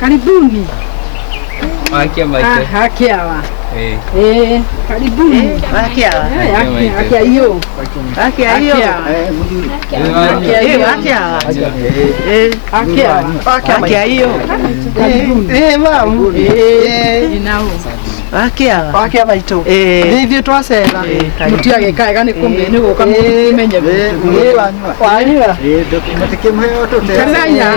Karibuni. Wakia maito. Haki hawa. Karibuni. Haki hawa. Haki hiyo. Haki hiyo. Haki hawa. Haki hiyo. Mamu. Inao. Haki hawa. Haki maito. Ndivyo twasera. Mutiage kaega ni kumbe ni guka mumenye. Wanywa. Dokumenti mwe oto te. Kananya.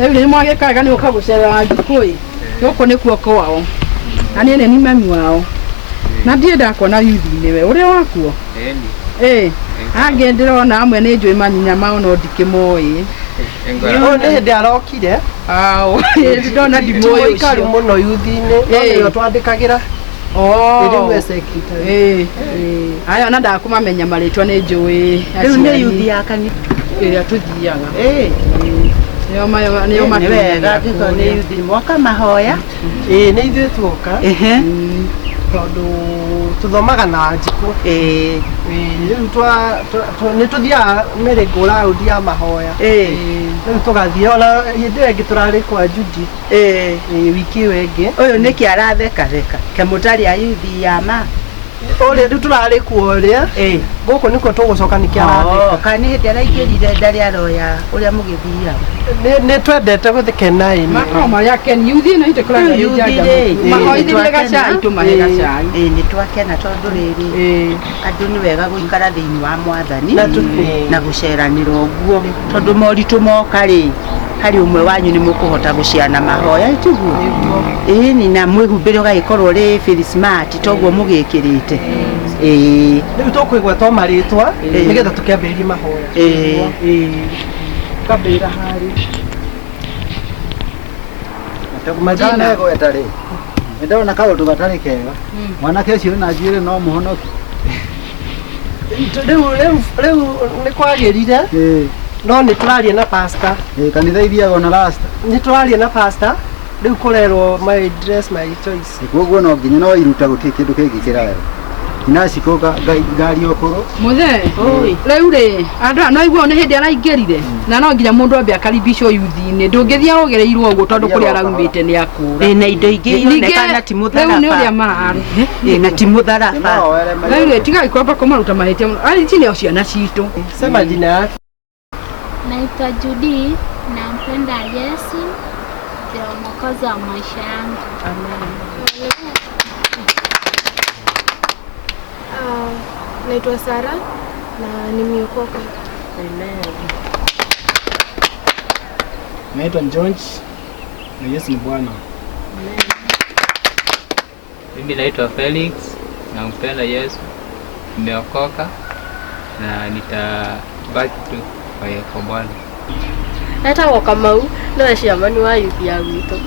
Ewe mwage kaga ni ukagucera Gikui. Yoko ni kuo kwao. Na ni mami wao. Na ndiye ndakona yuthi-ini we uri wakuo. Ange ndirona amwe ni njui manyinya mao no ndikimoi. Yo ne ndi arokire. Ndona ndimoi kari muno yuthi-ini. Yo twandikagira. Iri secretary. Aya na ndakumamenya maritwa ni njui. Riu ni yuthi ya kanitha. Iria tuthiaga. Nio wega ndiko ni yuthi mwaka mahoya. Ni ithuĩ tuoka. Tondu tuthomaga na njiko. Riu ni tuthiaga mĩrĩngo raundi ya mahoya. Riu tugathie ona hĩndĩ ĩngĩ turarĩ kwa Judy. Wiki ĩyo ĩngĩ. Ũyũ nĩkĩ aratheka kamũtari ya yuthi ya ma. Ore riu turarĩ kuoria. Gũkũ nĩkuo tũgũcoka nĩkĩ aratheka. Kana hĩndĩ araingĩrire ndarĩ aroya ũrĩa mũgĩthiaga. Nĩ twendete gũthikena ĩno. Makao marĩa Ken yuthi no itakoraga yuthi. Mahoithire gacai tumahe gacai. Nĩ twakena tondũ rĩrĩ andũ nĩ wega gũikara thĩinĩ wa Mwathani na gũceranĩra ũguo tondũ moritũ moka rĩ hari umwe wanyu nĩ mũkũhota gũciana mahoya tiguo. Ni na mwĩhumbĩre ũgagĩkorwo rĩ feel smart toguo mũgĩkĩrĩte. Riu tũkwĩgwetwo marĩtwa nĩgetha tũkĩambĩrĩrie mahoya. Kabĩra harĩ. Majina yako etari. Ndona kaũndũ gatarĩ kega. Mwanake ũcio na njuĩrĩ no mũhonoki. Rĩu nĩ kwagĩrire. No nĩ tũraria na pastor. Kanitha ithiaga na rasta. Nĩ tũraria na pastor. Rĩu kũrerwo my dress my choice. Koguo no nginya no iruta gũtirĩ kĩndũ kĩngĩ kĩrayo. Inaciko ngari okoro. Muthe. Rĩu rĩ andũ no igua nĩ hĩndĩ araingĩrire. Na no nginya mũndũ ambe akaribicwo yuthi-inĩ. Ndũngĩthia ũgereirwo ũguo tondũ kũrĩa araumĩte nĩ akũra. Na indo ingĩ ironekana ti mũtharaba. Rĩu nĩ ũrĩa mararĩ. Na ti mũtharaba. Rĩu rĩ tiga ikwamba kũmaruta mahĩtia mũno. Ici nĩ ciana citũ. Sema jina yake. Naitwa Judy, nampenda Yesu, ndio mwokozi wa maisha yangu. Amen. Naitwa Sara na nimeokoka. Amen. Naitwa George na Yesu ni Bwana. Amen. Mimi naitwa Felix, nampenda Yesu, nimeokoka na nitabaki tu kwa Bwana. Naitwa Kamau, na ciamani wa yuthi ya gwitũ.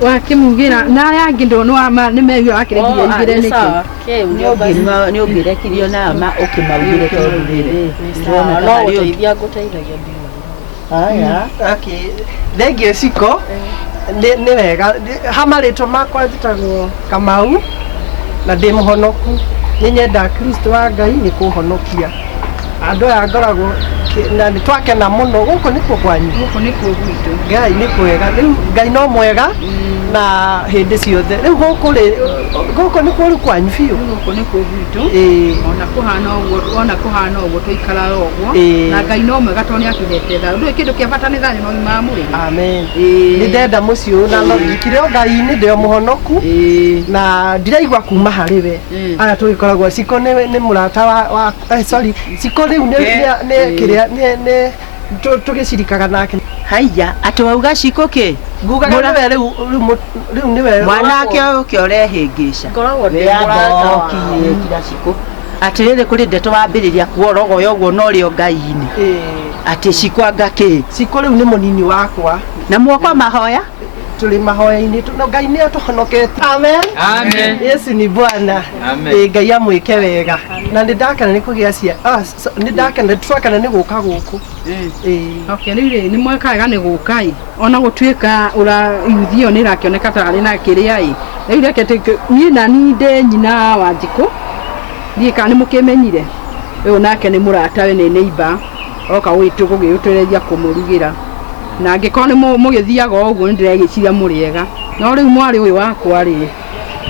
Wakimugira na yangi ndonwa ma nĩ mehio akĩrĩgire igire nĩkĩ. Nĩ ũngĩrekirio na ma ũkĩmaugire tondũ rĩrĩ. No gũteithia ngũteithagia ndĩna. Aya, okay. Thengio ciko. Nĩ wega. Hamarĩtwo makwa njĩtagwo Kamau na ndĩ mũhonoku. Nĩ nyenda Kristo wa Ngai nĩ kũhonokia. Andũ aya ngoragwo na nĩ twakena mũno gũkũ nĩkuo kwanyu. Gũkũ nĩkuo gwitũ. Ngai nĩ kwega. Rĩu Ngai no mwega na hĩndĩ ciothe. Rĩu gũkũ nĩkuo kwanyu biũ. Gũkũ nĩkuo gwitũ. Ona kũhana ũguo tũikaraga ũguo. Na Ngai no mwega tondũ nĩ atũhete thayũ. Ndũĩ kĩndũ kĩa bata nĩ thayũ na ũgima wa mwĩrĩ. Amen. Nĩ ndenda mũciĩ ũyũ na no njikire o Ngai-inĩ ndĩ o mũhonoku. Na ndiraigua kuma harĩ we. Aya tũgĩkoragwo Ciko nĩ mũrata wa sorry Ciko rĩu nĩ kĩrĩa nĩ tũgĩcirikaga nake. Haiya atwauga Ciko kĩ? Ngugaga nĩwe rĩu nĩwe. Mwanake ũkĩ ũrehĩngĩca. Ngoragwo ndĩ mũrata wa kira Ciko. Atĩrĩrĩ kũrĩ ndeto wambĩrĩria kuorogoya ũguo no rĩo Ngai-inĩ. Atĩ Ciko angakĩ? Ciko rĩu nĩ mũnini wakwa. Na mwakwa mahoya? tuli mahoya-ini no Ngai ni atuhonokete. Amen. Amen. Yesu ni Bwana. Amen. Ngai amwike wega. Na ndakana ni kugia cia. Ndakana twakana ni guka guku. Okay, ni mwekaga ni gukai. Ona gutuika ura yuthio ni rakioneka ta ari na kiria i. Riu rekete ni na ni nde nyina wa Njiko. Ni kana mukimenyire. Uyu nake ni murata we ni neighbor. Oka witu gugiutereria kumurugira. Na ngikona ni mugithiaga uguo ndiregiciria muriega. No riu mwari uyu wakwa ri.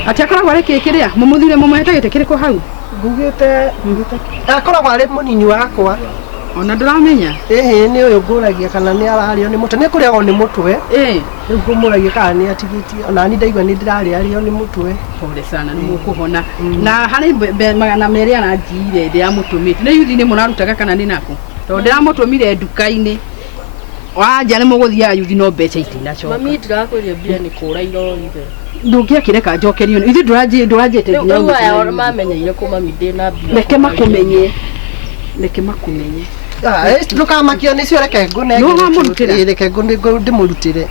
Ati akoragwo ari kikiria mumuthire mumuhete gite kiriko hau. Ngugite akoragwo ari munini wakwa. Ona nduramenya ni uyu nguragia kana ni arario ni mutwe ni kuriagwo ni mutwe riu ngumuragia kana ni atigitie ona ni ndaigua ni ndirario ni mutwe pole sana ni mukuhona na hari magana meri ana njire ndi amutumite ni yuthi ni munarutaga kana ni nako to ndiramutumire nduka-ini wanja ni muguthia yuthi no mbeca itinacoka mami ndirakwĩria mbia ni kũra irorire ndũngĩakĩreka njokerio ithu ndũranjĩte nginya rĩu aya mamenyeire kũ mami ndĩna mbia reke makumenye ndukamakio nĩcio reke ngũne reke ndĩmũrutĩre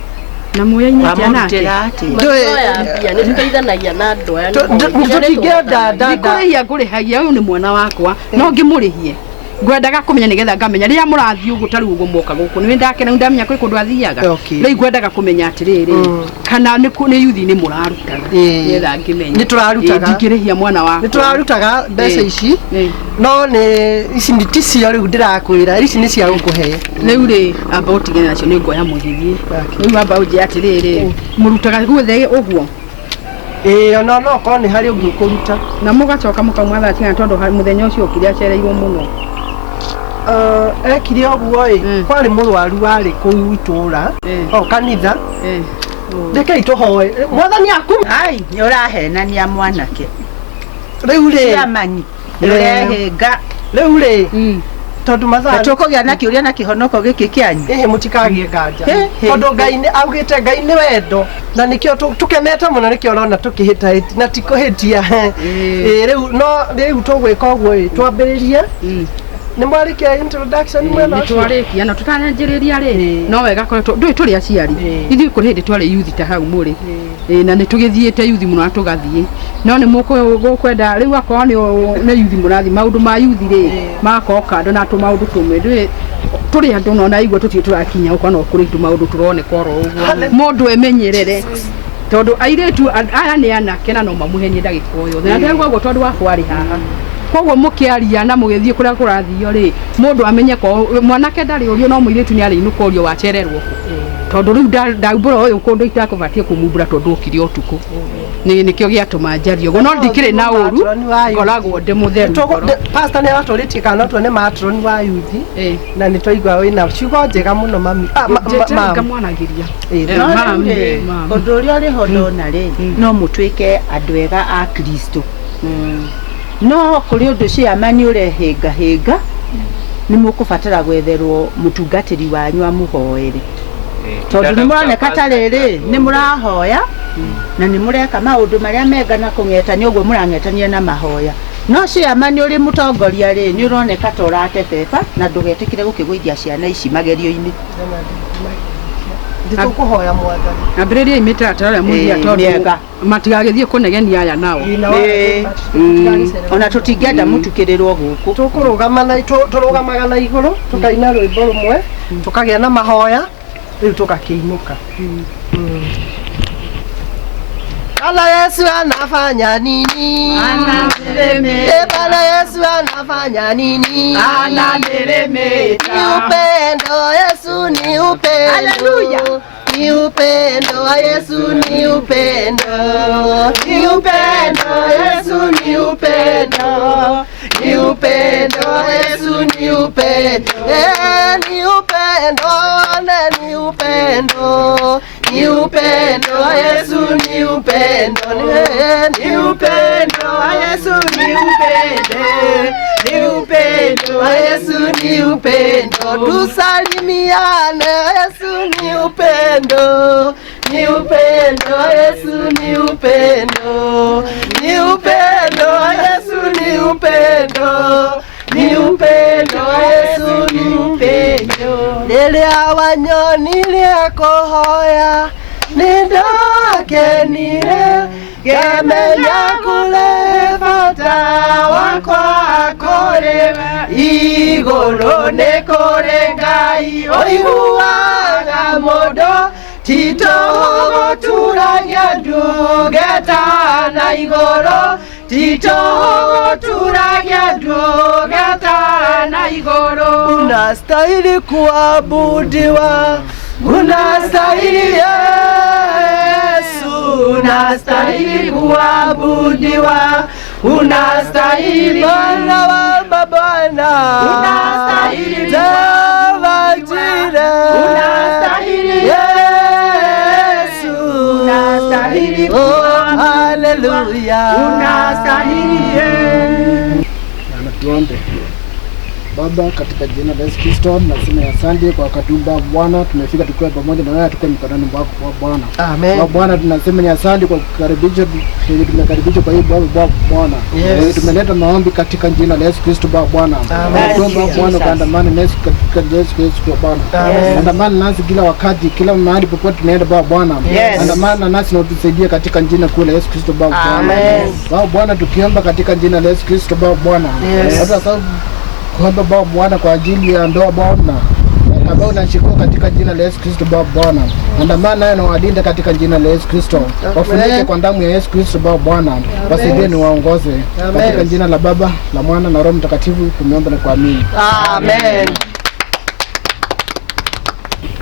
na muoya-inĩ atĩa nake mbia nĩ tũteithanagia na andũ aya tũtingĩenda ndikũrĩhia ngũrĩhagia ũyũ nĩ mwana wakwa no ngĩmũrĩhie ngwendaga kumenya nigetha ngamenya riria murathii ugu tari ugu moka guku ni ndake na ndamenya kuri kundu athiaga rei ngwendaga kumenya atiriri kana ni yuthi ni murarutaga nigetha ngimenya ni turarutaga ndingirihia mwana wako ni turarutaga mbeca ici no ni ici ni ticio riu ndirakwira ici ni cia gukuhe riu ri amba utigene nacio ni ngoya muthithie riu amba uje atiriri murutaga guothe uguo ona no ko ni hari ungi kuruta na mugacoka mukamwa thati tondu muthenya ucio ukiri acereirwo muno ekire oguo kwari murwaru wari kuu itura kanitha ndeke ituhoe mwathani aku ai ni urahenania mwanake riu ri amanyi urehenga riu ri tondu mathaa tukugia na kiuria na kihonoko giki kianyu mutikagie nganja tondu Ngai ni augite Ngai ni wendo na nikio tukenete muno nikio rona tukihita na tikuhitia riu no riu tugwika oguo twambiririe ni mwarikia introduction mwena ni twarikia na tutanyanjiriria ri no wega koretwo ndui turi aciari ithi kuri hindi twari youth ta hau muri na ni tugithiete youth muno tugathie no ni mukwenda riu akwa ni youth murathi maundu ma youth ri makoka ndo na tu maundu tumwe ndui turi andu no na igwa tuti turakinya uko no kuri tu maundu turoneka oro uguo mundu emenyerere tondu airetu aya ni anake na no mamuhenye ndagika yothe na ndegwa guo tondu wakwa ari haha koguo mukiaria na mugithie kuria kurathio ri mundu amenye ko mwanake ndari urio no muiretu ni ari inuka urio wachererwo tondu riu ndaumbura uyu kundu itakubatie kumumbura tondu ukiri utuku nikio giatuma njario no ndikire na uru ngoragwo ndi mutheru pastor ni araturitie kana tuone matron wa youth na ni twaigua wina ciugo njega muno mami ngamwanagiria undu uria ri ho ndona ri no mutwike andu ega a Kristo no kuri undu cia mani urehinga ni mukubatara gwetherwo mutungatiri wanyu amuhoere tondu ni muroneka tariri ni murahoya na ni mureka maundu maria mengana kungetania uguo murangetania na mahoya no cia mani uri mutongoria ri ni uroneka ta urate beba na ndugetikire gukigwithia ciana ici magerio-ini ndikuhoya mwathani ambiriria imitaratara muthia tondu matigagithie kunegenia aya nao ona tutingenda mutukirirwo guku turugamaga na iguru tukaina rwimbo rumwe tukagia na mahoya riu tukakiinuka Bwana Yesu anafanya nini? Anameremeta. Bwana Yesu anafanya nini? Anameremeta. Ni upendo, Yesu ni upendo. Haleluya. Ni upendo wa Yesu ni upendo. Ni upendo, Yesu ni upendo. Ni upendo wa Yesu ni upendo. Ni upendo, ni upendo. Ni upendo wa Yesu ni upendo. Ni upendo wa Yesu ni upendo. Ni upendo wa Yesu ni upendo. Tusalimiane, Yesu ni upendo. Ni upendo wa Yesu ni upendo. Ni upendo wa Yesu ni upendo. Ni upendo wa Yesu ni upendo. Nilia wanyoni lia kohoya. Nenda kenire gemenya kule bata wakwa kore igoro ne kore ngai oiguaga modo tito turagia ndugeta na igoro tito turagia ndugeta na igoro unastahili kuabudiwa unastahili Yesu unastahili kuabudiwa unastahili Bwana wa mabwana unastahili Tawajire unastahili Yesu unastahili haleluya unastahili Tuombe. Baba, katika jina la Yesu Kristo nasema asante kwa wakati huu Bwana, tumefika tukiwa pamoja na wewe, tuko mikononi mwako Bwana. Amen. Bwana, tunasema ni asante kwa kukaribisha, tumekaribishwa kwa hii Bwana. Tumeleta maombi katika jina la Yesu Kristo Bwana. Tuomba Bwana kaandamane nasi katika Yesu Kristo Bwana. Andamana nasi kila wakati, kila mahali popote tunaenda Bwana. Andamana nasi na utusaidie katika jina kuu la Yesu Kristo Bwana. Amen. Bwana, tukiomba katika jina la Yesu Kristo Bwana. Hata sababu kuomba Bwana kwa ajili ya ndoa Bwana ambao unashikwa katika jina la Yesu Kristo Bwana. Andamana naye na walinde katika jina la Yesu Kristo. Wafunike kwa damu ya Yesu Kristo Bwana. Wasaidie ni waongoze katika jina la Baba, la Mwana na Roho Mtakatifu tumeomba na kuamini. Amen.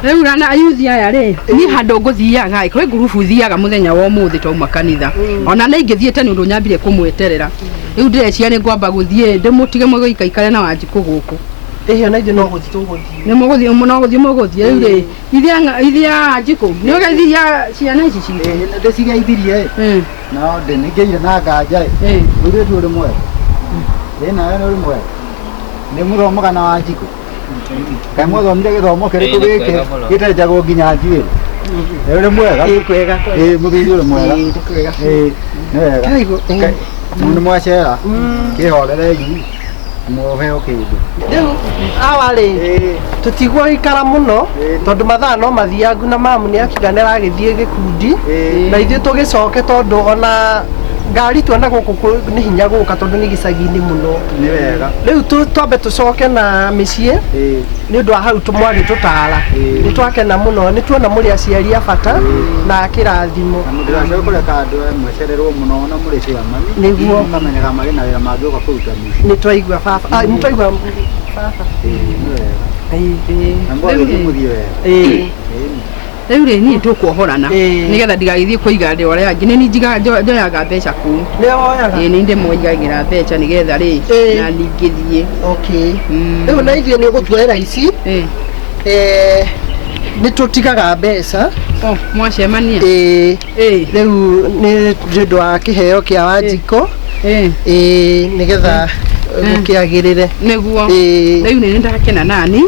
Rĩu rana ayuthi aya rĩ ni handũ ngũthiaga kwĩ ngurubu thiaga mũthenya wa ũmũthĩ twauma kanitha ona nĩ ingĩthiĩte nĩ ũndũ nyambire kũmweterera rĩu ndĩreciria nĩ ngwamba gũthiĩ ndĩmũtige mũgĩikaikare na Wanjikũ gũkũ na ithuĩ no gũthiĩ tũgũthiĩ nĩ mũgũthiĩ rĩu rĩ ithia Wanjikũ nĩ ũgeithia ciana ici citũ ndĩciria ithirie no ndĩningĩire na nganja mũirĩtu ũrĩ mwega nawe nĩ ũrĩ mwega nĩ mũthomoga na Wanjikũ kaĩ mwathomire gĩthomo kĩrĩkũ gĩkĩ gĩtenjagwo nginya njuĩrĩ ũrĩ mwega mũthuri ũrĩ mwega nĩ wega nĩ mwacera kĩhorerei muheo kĩndũ rĩu awarĩ tũtigwo ikara mũno tondũ mathaa no mathiangu na mamu nĩ akiuga nĩ aragĩthiĩ gĩkundi na ithuĩ tũgĩcoke tondũ ona ngari tuona gũkũ nĩ hinya gũka tondũ nĩ gĩcagi-inĩ mũno nĩ wega rĩu twambe tũcoke na mĩciĩ nĩ ũndũ wa hau mwagĩtũtara nĩ twakena mũno nĩ tuona mũrĩ aciari a bata na kĩrathimo na mũndĩracoke kũreka andũ mwecererwo mũno na mũrĩ ciamani nĩguo mamenyaga marĩ na wĩra mangĩũka kũruta mĩciĩ nĩ twaigua baba nĩ twaigua baba na mbũgĩthiĩ mũthiĩ wega rĩu rĩ niĩ tũkuohorana nĩgetha ndigagĩthiĩ kũiga andũ arĩa angĩ nĩ niĩ njoyaga mbeca kũu nĩ ndĩmoigagĩra mbeca nĩgetha rĩ na ningĩthiĩ rĩu na ithuĩ nĩ ũgũtuoera ici nĩ tũtigaga mbeca mwacemania rĩu nĩ ũndũ wa kĩheo kĩa Wanjikũ nĩgetha gũkĩagĩrĩre nĩguo rĩu nĩ ndakena nani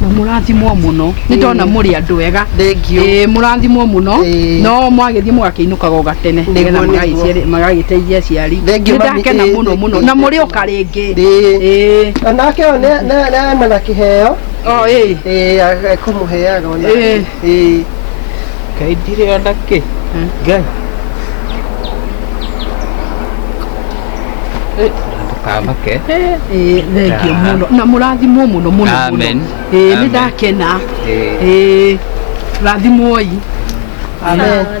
na mũrathimwo mũno nĩ ndona mũrĩ andũ ega mũrathimwo mũno no mwagĩthiĩ mũgakĩinũkaga gatene nĩgetha magagĩteithia aciari nĩ ndakena mũno na mũrĩ oka rĩngĩ onake o nĩ amena kĩheo ekũmũheaga ona Kaĩ ndirĩ ona kĩ Ngai kamake thengio mũno na mũrathimwo mũno amen nĩ ndakena rathimwoi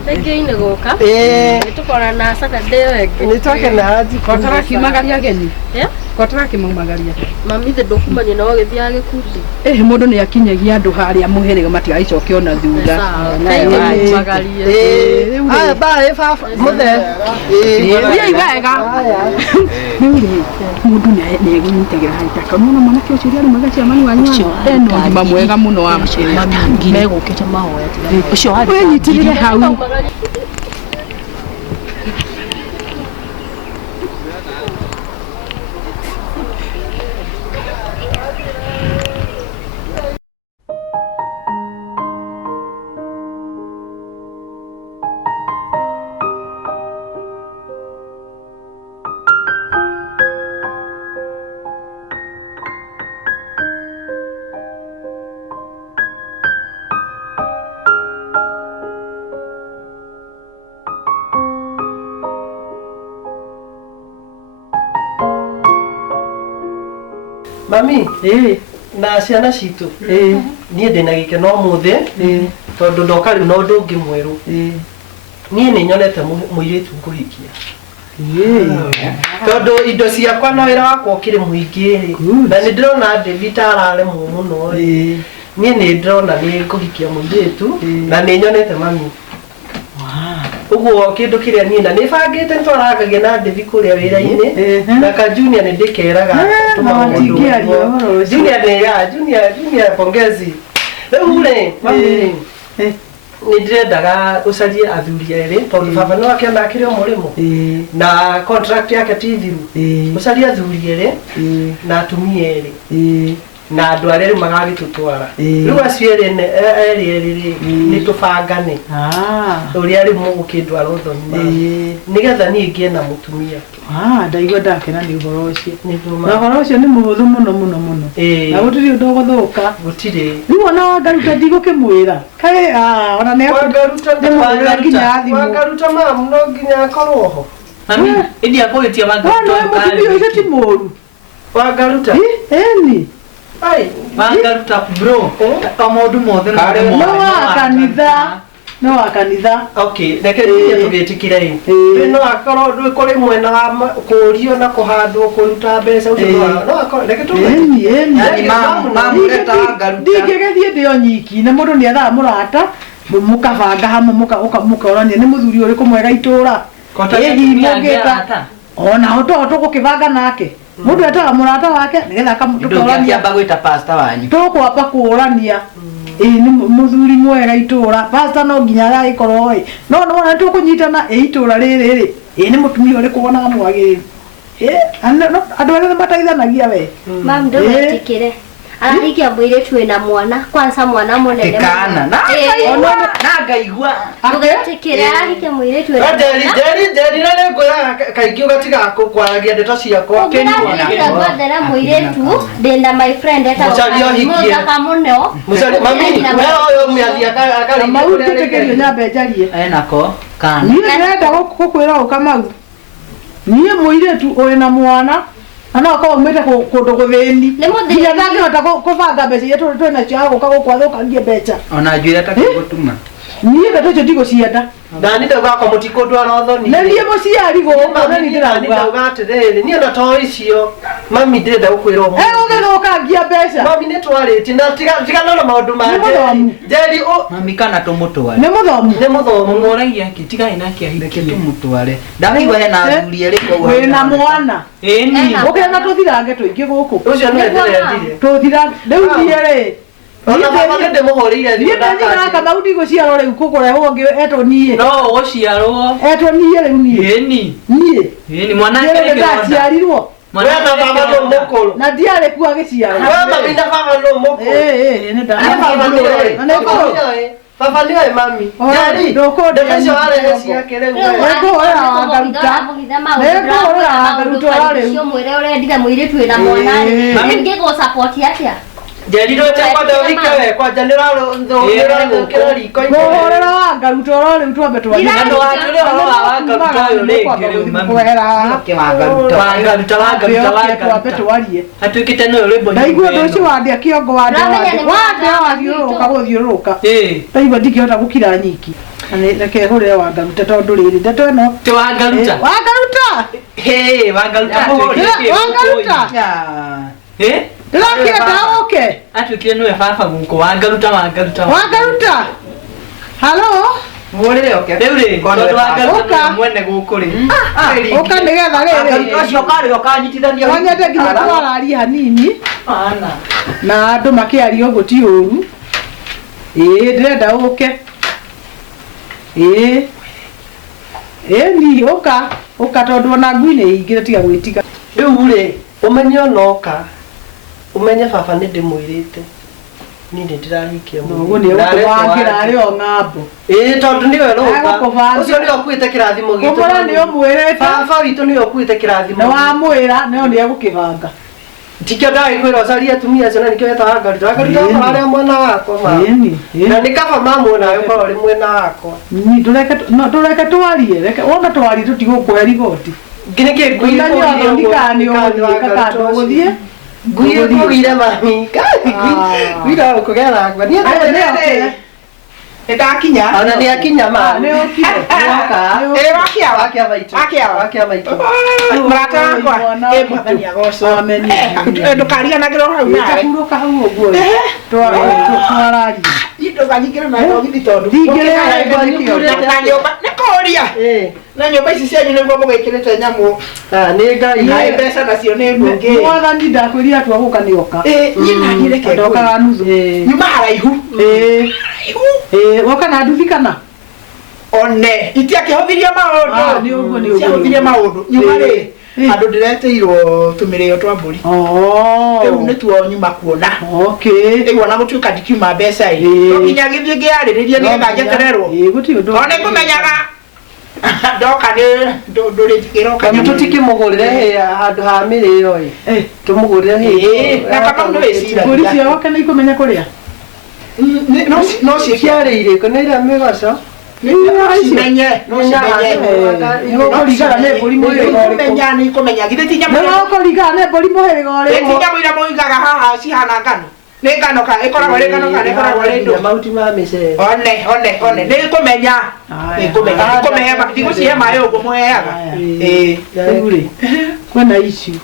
thengiũ-inĩ gũka nĩ tũkorana Saturday ĩyo ĩngĩ nĩ twakena kotarakiumagaria ageni kotarakimaumagaria mami thĩ ndũkumania na ũgĩthiaga gĩkundi mũndũ nĩ akinyagia andũ harĩa mũhĩrĩga matigagĩcoke ona thutha aya mbarĩ baba mũthee thiai wega rĩu rĩ mũndũ nĩ egũnyitagĩra haitaka mũno mwanake ũcio ũrĩa arĩ ciamani wanyu ena ũgima mwega mũno wa megũkĩte mahoya ũcio wĩnyitĩrĩre hau Mami na ciana citu nie ndina gikeno muthe tondu ndoka riu no ndungi mweru nie ni nyonete muiritu nguhikia tondu indo ciakwa na wira wakwa ukiri muingi na ni ndirona David arare muno nie ni ndirona ni nguhikia muiritu na ni nyonete mami uguo kindu kiria nie na ni bangite ntwaragagia na David kuria wira-ini na ka junior ni ndikeraga junior pongezi ule mami ni ndirendaga ucarie athuri eri tondu baba no akiona akiri murimo na contract yake tithiru ucarie athuri eri na atumia eri na andu arĩa rĩu magagĩtũtwara rĩu acio erĩ nĩ tũbangane ũrĩa rĩu mũgũkĩndwara ũthoni nĩgetha niĩ ngĩe na mũtumia ndaigua ndakena nĩ ũhoro ũcio na ũhoro ũcio nĩ mũhũthũ mũno mũno mũno na gũtirĩ ũndũ ũgũthũka gũtirĩ rĩu ona Wangaruta ndigũkĩmwĩra kaĩ ona nĩmwĩra nginya thimũ Wangaruta mamu no nginya akorwo ho mami ĩndĩ akũgĩtia Wangaruta mũtumia ũcio ti mũru Wangaruta ĩni ai Wangaruta bro kamundu mothe no wa kanitha okay reke tũgĩtĩkĩre no akorwo ndũĩ kũrĩ mwena wa kũũrio na kũhandwo kũruta mbeca no akorwo reke ndingĩgĩthiĩ ndĩ o nyiki na mũndũ nĩ ethaga mũrata mũkabanga hamwe mũkaorania nĩ mũthuri ũrĩkũ mwega itũũra ona tũgũkĩbanga nake mundu etaga murata wake nigetha akamũtũkorania gwĩta pastor wanyu tũkwamba kũrania ni muthuri mwega itũũra pastor no nginya agĩkorwo no nĩ tũkũnyitana itũũra rĩrĩ ni mũtumia ũrĩkũ wonaga mwagĩrĩru andũ arĩa mateithanagia we mam ndũgetikĩre arahikia mũirĩtu wĩna mwana kwanza mwana mũnene kana na ngaigua ndũgetikĩre arahikia mũirĩtu wĩna Nderi na nĩngwĩraga kaingĩ ũgatigakwaragia ndeto ciakwa gwethera mũirĩtu ndĩna my friend mũthaka mũno mami ũyũ mĩathi akaringĩrĩrio nyambe njarie enako kana niĩ ndĩrenda gũkwĩra ũkamau niĩ mũirĩtu ũrĩ na mwana ana akorwo umĩte kũndũ gũthĩni nginya ndangĩhota kũbanga mbeca iria twĩna cio agũka gũkwathũkangia mbeca ona njuĩra ta gũtuma niĩ ndeto icio ndigũcienda na nĩ ndauga ko mũtikũndwara ũthoni nĩ niĩ mũciari gũkũ nĩ ndĩrauga atĩrĩrĩ niĩ ona to icio mami ndĩrenda gũkwĩra ũmwe ũgĩthũkangia mbeca mami nĩ twarĩtie na tigana na maũndũ ma Njeri mami kana tũmũtware nĩ mũthomu mũmoragia kĩ tigai nake ahikie tũmũtware ndakigwa hena athuri erĩ koguo wĩna mwana ĩni ũkĩra na tũthirange tũingĩ gũkũ ũcio nĩ ndĩrendire tũthira rĩu thiĩ ona baba nĩ ndĩmũhũrĩire thimũ ndakara Kamau ndigũciarwo rĩu kũgũrehwo ũngĩ etwo niĩ no ũgũciarwo etwo niĩ rĩu niĩ ĩni mwana ndaciarirwo wewe na baba no mũkũrũ na ndiarĩ kuo agĩciarwo wewe mami na baba no mũkũrũ baba nĩ oĩ mami Njeri ndeto icio warehe ciake rĩu nĩngũhũrĩra Wangaruta rĩu mwĩre ũrendire mũirĩtu wĩna mwana ngĩgũsupport atĩa Njeri ndote kwenda wike we kwanja nĩrathũkĩra riko-inĩ ngũhũrĩra Wangaruta rĩu twambe twarie andũ atũrĩ ũhoro wa Wangaruta ũyũ rĩngĩ rĩu mami Wangaruta twarie atuĩkĩte nĩ rwĩmbo ndaigua ũndũ ũcio wandĩa kĩongo wathiũrũrũka gũthiũrũrũka ndaigua ndingĩhota gũkira nyiki reke hũrĩre Wangaruta tondũ rĩrĩ ndeto ĩno ti Wangaruta Wangaruta ndĩrakĩenda ũke atuĩkire nĩwe baba gũkũ Wangaruta halo mũhũrĩre oke rĩu rĩ tondũ Wangaruta mwene gũkũ rĩ ũka nĩgetha rĩrĩ ũcio karĩ ũkanyitithania wanyende nginya twararia hanini na andũ makĩaria ũguo ti ũru ndĩrenda ũke ni ũka tondũ ona ngui nĩ ingĩre tiga gwĩtiga rĩu rĩ ũmenye onoka umenye baba nĩ ndĩmwĩrĩte niĩ nĩ ndĩrahikia ũguo nĩ ũgũtũbangĩra arĩ o ng'ambo tondũ nĩwe roka ũcio nĩ ũkuĩte kĩrathimo gitũ ũmũra nĩ ũmwĩrĩte baba witũ nĩ ũkuĩte kĩrathimo nĩ wamwĩra nĩo nĩ egũkĩbanga tikio ndagĩkwĩra ũcarie atumia acio na nĩkĩo weta Wangaruta ũkorwo arĩ mwena wakwa na nĩ kaba mamwona ũkorwo ũrĩ mwena wakwa ndũreke twarie wona twarie tũtigũkũhe rigoti nginya kĩngũgũthiĩ Nguyo kugire mami. Wira ukugera kwa. Ni ndakinya ana ni akinya ma Nĩ okire. wakia maitu wakia maitu mrata wakwa mwathani agocwo ndukariganagĩra hau nawe Hurũka hau ũguo. Twararia. ndũkanyingĩre na ndogithi tondũ na nyũmba nĩ kũũria na nyũmba ici cianyu nĩguo mũgĩkĩrĩte nyamũ nĩ ngai naĩ mbeca nacio nĩ ndũngĩ Mwathani ndakwĩrire atwa gũka nĩ oka. niĩ nagĩreke Ndokaga nuthu. nyuma haraihu Woka na nduthi kana? one itiakĩhũthirie maũndũ Nĩ ũguo nĩ ũguo. ciahũthirie maũndũ nyuma rĩ andũ ndĩreteirwo tũmĩrĩo twa mbũri rĩu nĩtuo nyuma kuona rĩu ona gũtuĩka ndikiuma mbeca ĩ nginya gĩthiĩ ngĩarĩrĩrie nĩgetha njetererwo ona nĩngũmenyaga ndoka nĩ ndũrĩ njigĩroka tũtikĩmũgũrĩre handũ ha mĩrĩo tũmũgũrĩre na Kamau nĩ wĩciragia Mbũri cia woke nĩ ikũmenya kũrĩa? no ciĩkĩare ciarĩ irĩkũ nĩ iria mĩgoco cimenye no cimenye Nĩũkũringana nĩ mbũri mũhĩrĩga ũrĩkũ. nĩikũmenya githĩ ti nyamũ Nĩũkũringana nĩ mbũri mũhĩrĩga ti ũrĩkũ. nyamũ iria mũigaga haha cihana ngano nĩ ngano ka ĩkoragwo ĩrĩ ngano kana ĩkoragwo ĩrĩ ndũ mahuti ma mĩcere one nĩikũmenya nĩikũmenya ndigũcihe maĩ ũguo mũheaga Rĩu rĩ, kwĩna issue.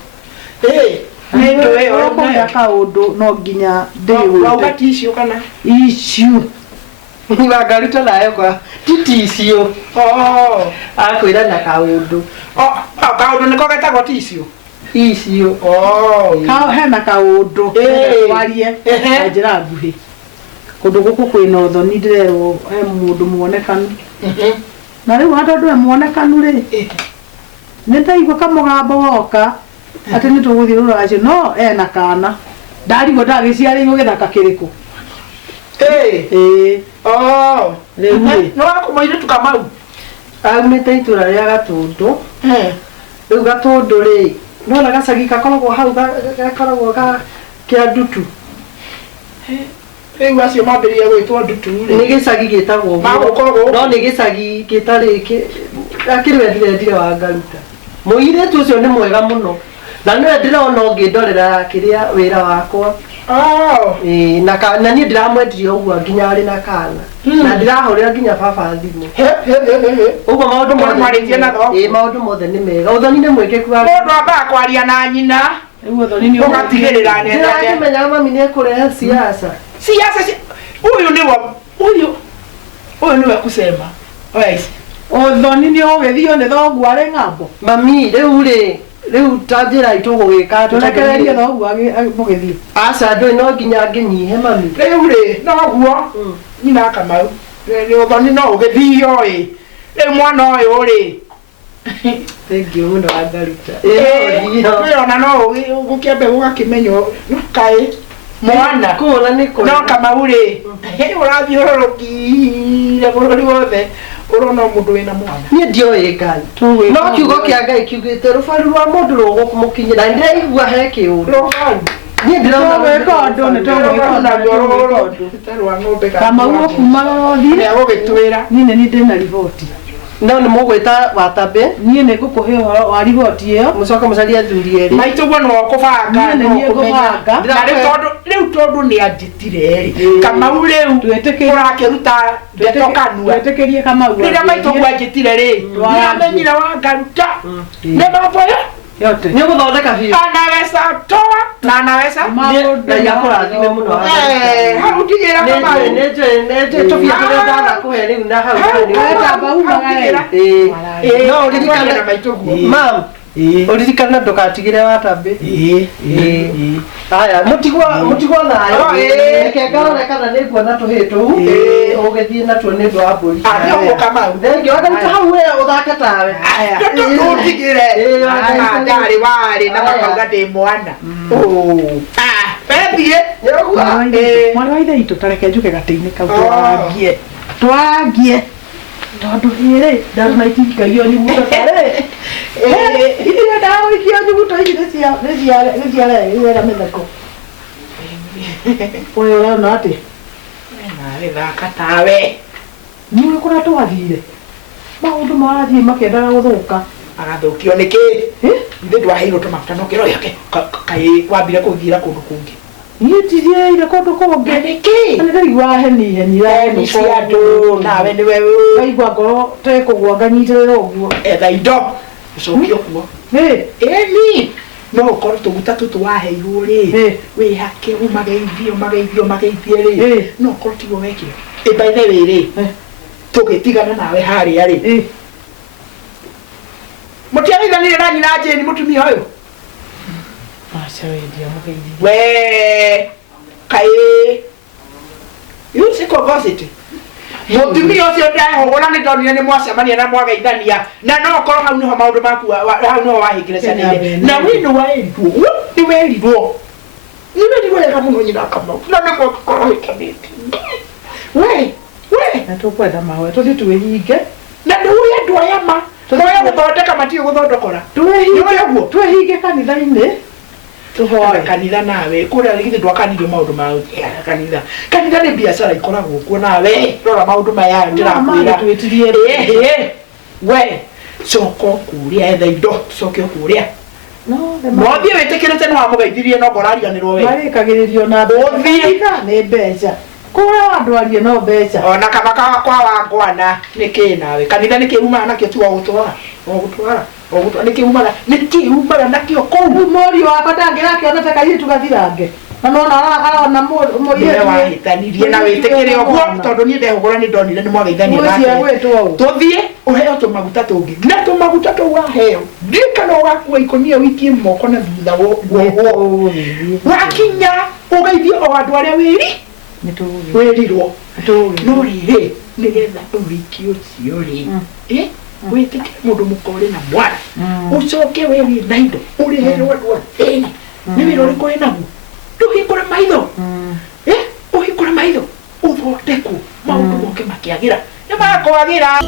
nĩ ndũĩ Ũkũgĩa kaũndũ no nginya ndĩwĩte. wauga ti icio kana Issue. Wangaruta nayo kwa titi icio akwĩra na kaũndũ kaũndũ nĩko getagwo ti icio icio Hena kaũndũ twarie na njĩra nguhĩ. Kũndũ gũkũ kwĩna ũthoni ndĩrerwo he mũndũ muonekanu. Na rĩu handũ andũ muonekanu rĩ, nĩndaigua kamũgambo woka atĩ nĩtũgũthiĩ rũracio no ena kana. Ndarigwo ndagĩciarĩirwo gĩthaka kĩrĩkũ. Rĩu rĩ, nĩ wakũmoire Kamau aumĩte itũra rĩa Gatũndũ rĩu Gatũndũ rĩ nona gacagi gakoragwo hau gakoragwo kĩa Ndutu rĩu acio mambĩrĩrie gwĩtwo Ndutu rĩ nĩ gĩcagi gĩtagwo ũguo no nĩ gĩcagi gĩtarĩ akĩrĩ we ndirendire Wangaruta mũirĩtu ũcio nĩ mwega mũno na nĩwe ndĩrona ũngĩndorera kĩrĩa wĩra wakwa na niĩ ndiramwendirie ũguo nginya arĩ na kana na ndirahũrĩra nginya baba thimũ ũguo maũndũ mothe nĩ mega ũthoni nĩ mwĩkĩku wa mũndũ ambaga kwaria na nyina ũgatigĩrĩra ndĩrakĩmenyaga mami nĩ ekũrehe siasa ũyũ nĩwe kusema ũthoni nĩ ũgĩthio nĩ thoguo arĩ ng'ambo. mami rĩu ta njĩra itũgũgĩka Tũrekererie thoguo mũgĩthiĩ. aca ndũĩ no nginya ngĩnyihe mami rĩu rĩ noguo nyina Kamau ũthoni no ũgĩthio ĩ rĩu mwana ũyũ rĩ thengiũ mũno Wangaruta wĩona no gũkĩambe gũgakĩmenywo kaĩ mwana kuona nĩ no Kamau rĩ ũrathiũrũrũkire bũrũri wothe ũrona mũndũ wĩna mwana niĩ ndioĩ Ngai no kiugo kĩa Ngai kiugĩte rũbaru rwa mũndũ rũgũkũmũkinyĩra ndĩraigua he kĩũndũ niĩ ndĩrona gwĩka ũndũ nĩtũgwĩka ũndũ. Kamau ũkumaga ũthiĩ nĩagũgĩtwĩra niĩ nĩ ndĩna riboti. no nĩ mũgwĩta Watabe Niĩ nĩ ngũkũhe ũhoro wa riboti ĩyo. mũcoke mũcarie athuri erĩ maitũguo no kũbanga Niĩ nĩ ngũbanga. na rĩu tondũ nĩ anjĩtire rĩ Kamau rĩu ũrakĩruta ndeto kanua Twĩtĩkĩrie Kamau rĩrĩa maitũguo anjĩtire rĩ nĩamenyire Wangaruta nĩ mambo yote nĩ ũgũthondeka biũ anaweza toa na anaweza Ngai akũrathime mũno hau ndigĩra Kamau nĩnjũĩ tũbia tũrĩa ndanakũhe rĩu na hau no ũririkane mam ũririkane ndũgatigĩre Watabe haya mũtigwo nayo reke ngarore kana nĩ nguona tũhĩ tũu ũgĩthiĩ natuo nĩ ũndũ wa mbũri thengio Wangaruta hau we ũthake tawe tũtigĩre ndarĩ warĩ na makauga ndĩ mwana wethiĩ mwana wa ithe itũ tareke njuke gatĩ-inĩ kau twangie tondũ rĩrĩ ndarona itingĩkaigio nyuguto tarĩ ithiĩ ndagũikio nyuguto ici nĩciarera mĩtheko ũyũ ũrona atĩ narĩthaka tawe nĩũĩ kũrĩa twathire maũndũ marathiĩ makĩendaga gũthũka agathukio niki ithe ndwaheirwo tumafuta no kiro yake kai wambire kuthira kundu kungi yitirie ire kundu kungi niki ndaigua heni ni cia andu nawe ni wewe ndaigua ngoro tekugwa nganyitirira uguo etha indo icokio kuo ni no ukorwo tuguta tutu waheirwo ri wi hake umageithio ri no ukorwo tigo wekire by the way ri tugitigana nawe haria ri mutiaithanire na nyina Jane mutumia uyu acha wendia mugeithi we kai you siko gossip mutumia ucio ndahogora ni ndonire ni mwacemania na mwageithania na no korwo hau niho maundu maku hau no wahingire cianire na winu waerirwo ni werirwo wega muno nyina kama na ni mwakorwo hikanite we na tukwenda mahoya tuthi tuhinge na nduya nduayama tuhoya guthondeka matiu guthondokora tuhinge kanitha-ini tuhoya kanitha nawe kuria rigithe ndwakanirio maundu ma kanitha ni biacara ikoragwo kuo nawe rora maundu maya ndirakwira we coko kuria etha indo coke kuria no thie witikirite no wamugeithirie no ngorariganirwo we marikagiririo na mbeca ni mbeca kuria andu arie no mbeca ona kama kwa wangwana niki nawe kanitha niki uma nakio tu gutwara niki uma nakio kou mori wakwa ndangirakiona ta kairitu gathirange na nona arona moire wahitanirie na witikire oguo tondu nie ndehugura ni ndonire ni mwageithania nake tuthie uheo tumaguta tungi na tumaguta tu waheo ndikana wakua ikonia wiki moko na thutha wo wakinya ugeithie o andu aria wiri wirirwo no riri nigetha wiki ucio ri witikire mundu mukore na mwana ucoke we wi na indo uriherwo andu athini ni wira uriku winaguo tuhingure maitho uhingure maitho uthondekwo maundu moke makiagira ni makwagira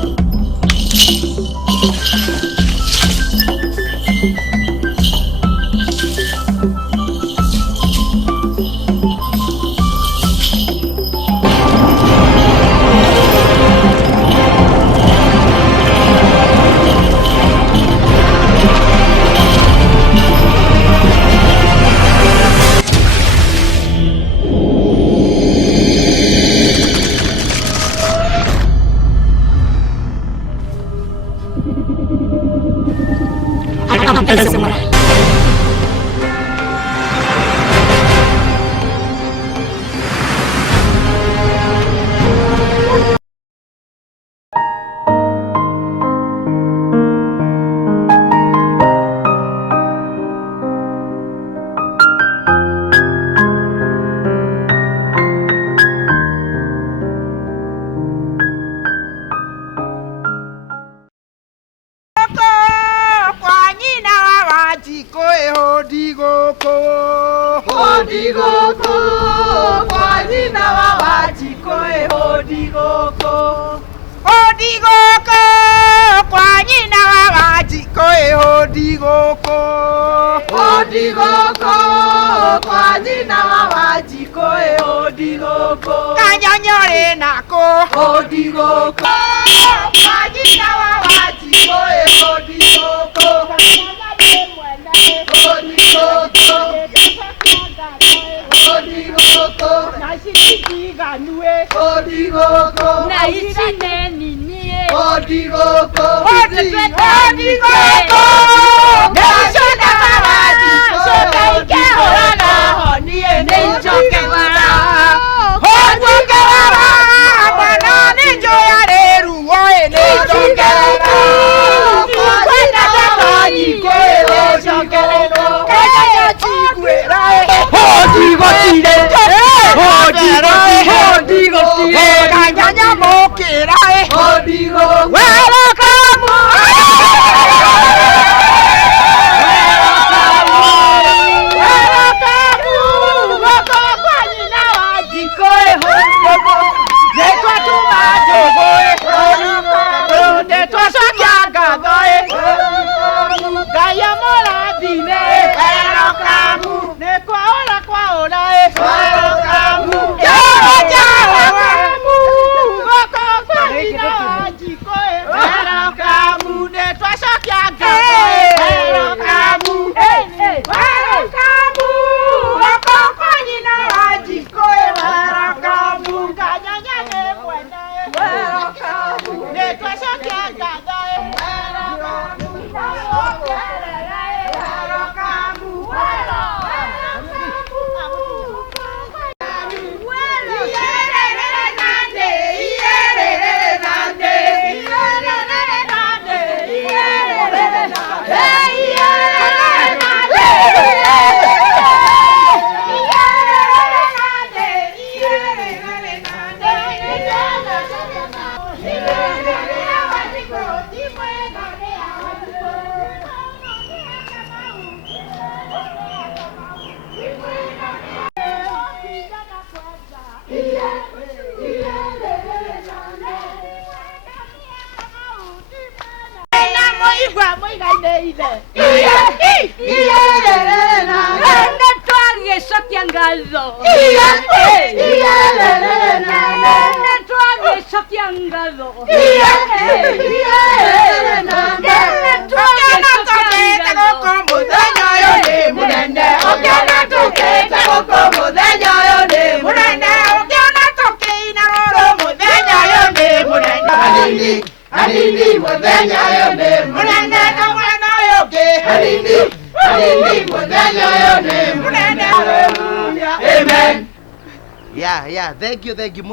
Mwaigua muigaine. Netwagicokia ngatho. Netwagicokia ngatho. Hanini muthenya yo ni munene na mwana yoke. Hanini muthenya yo ni munene. Amen. Yeah, thank you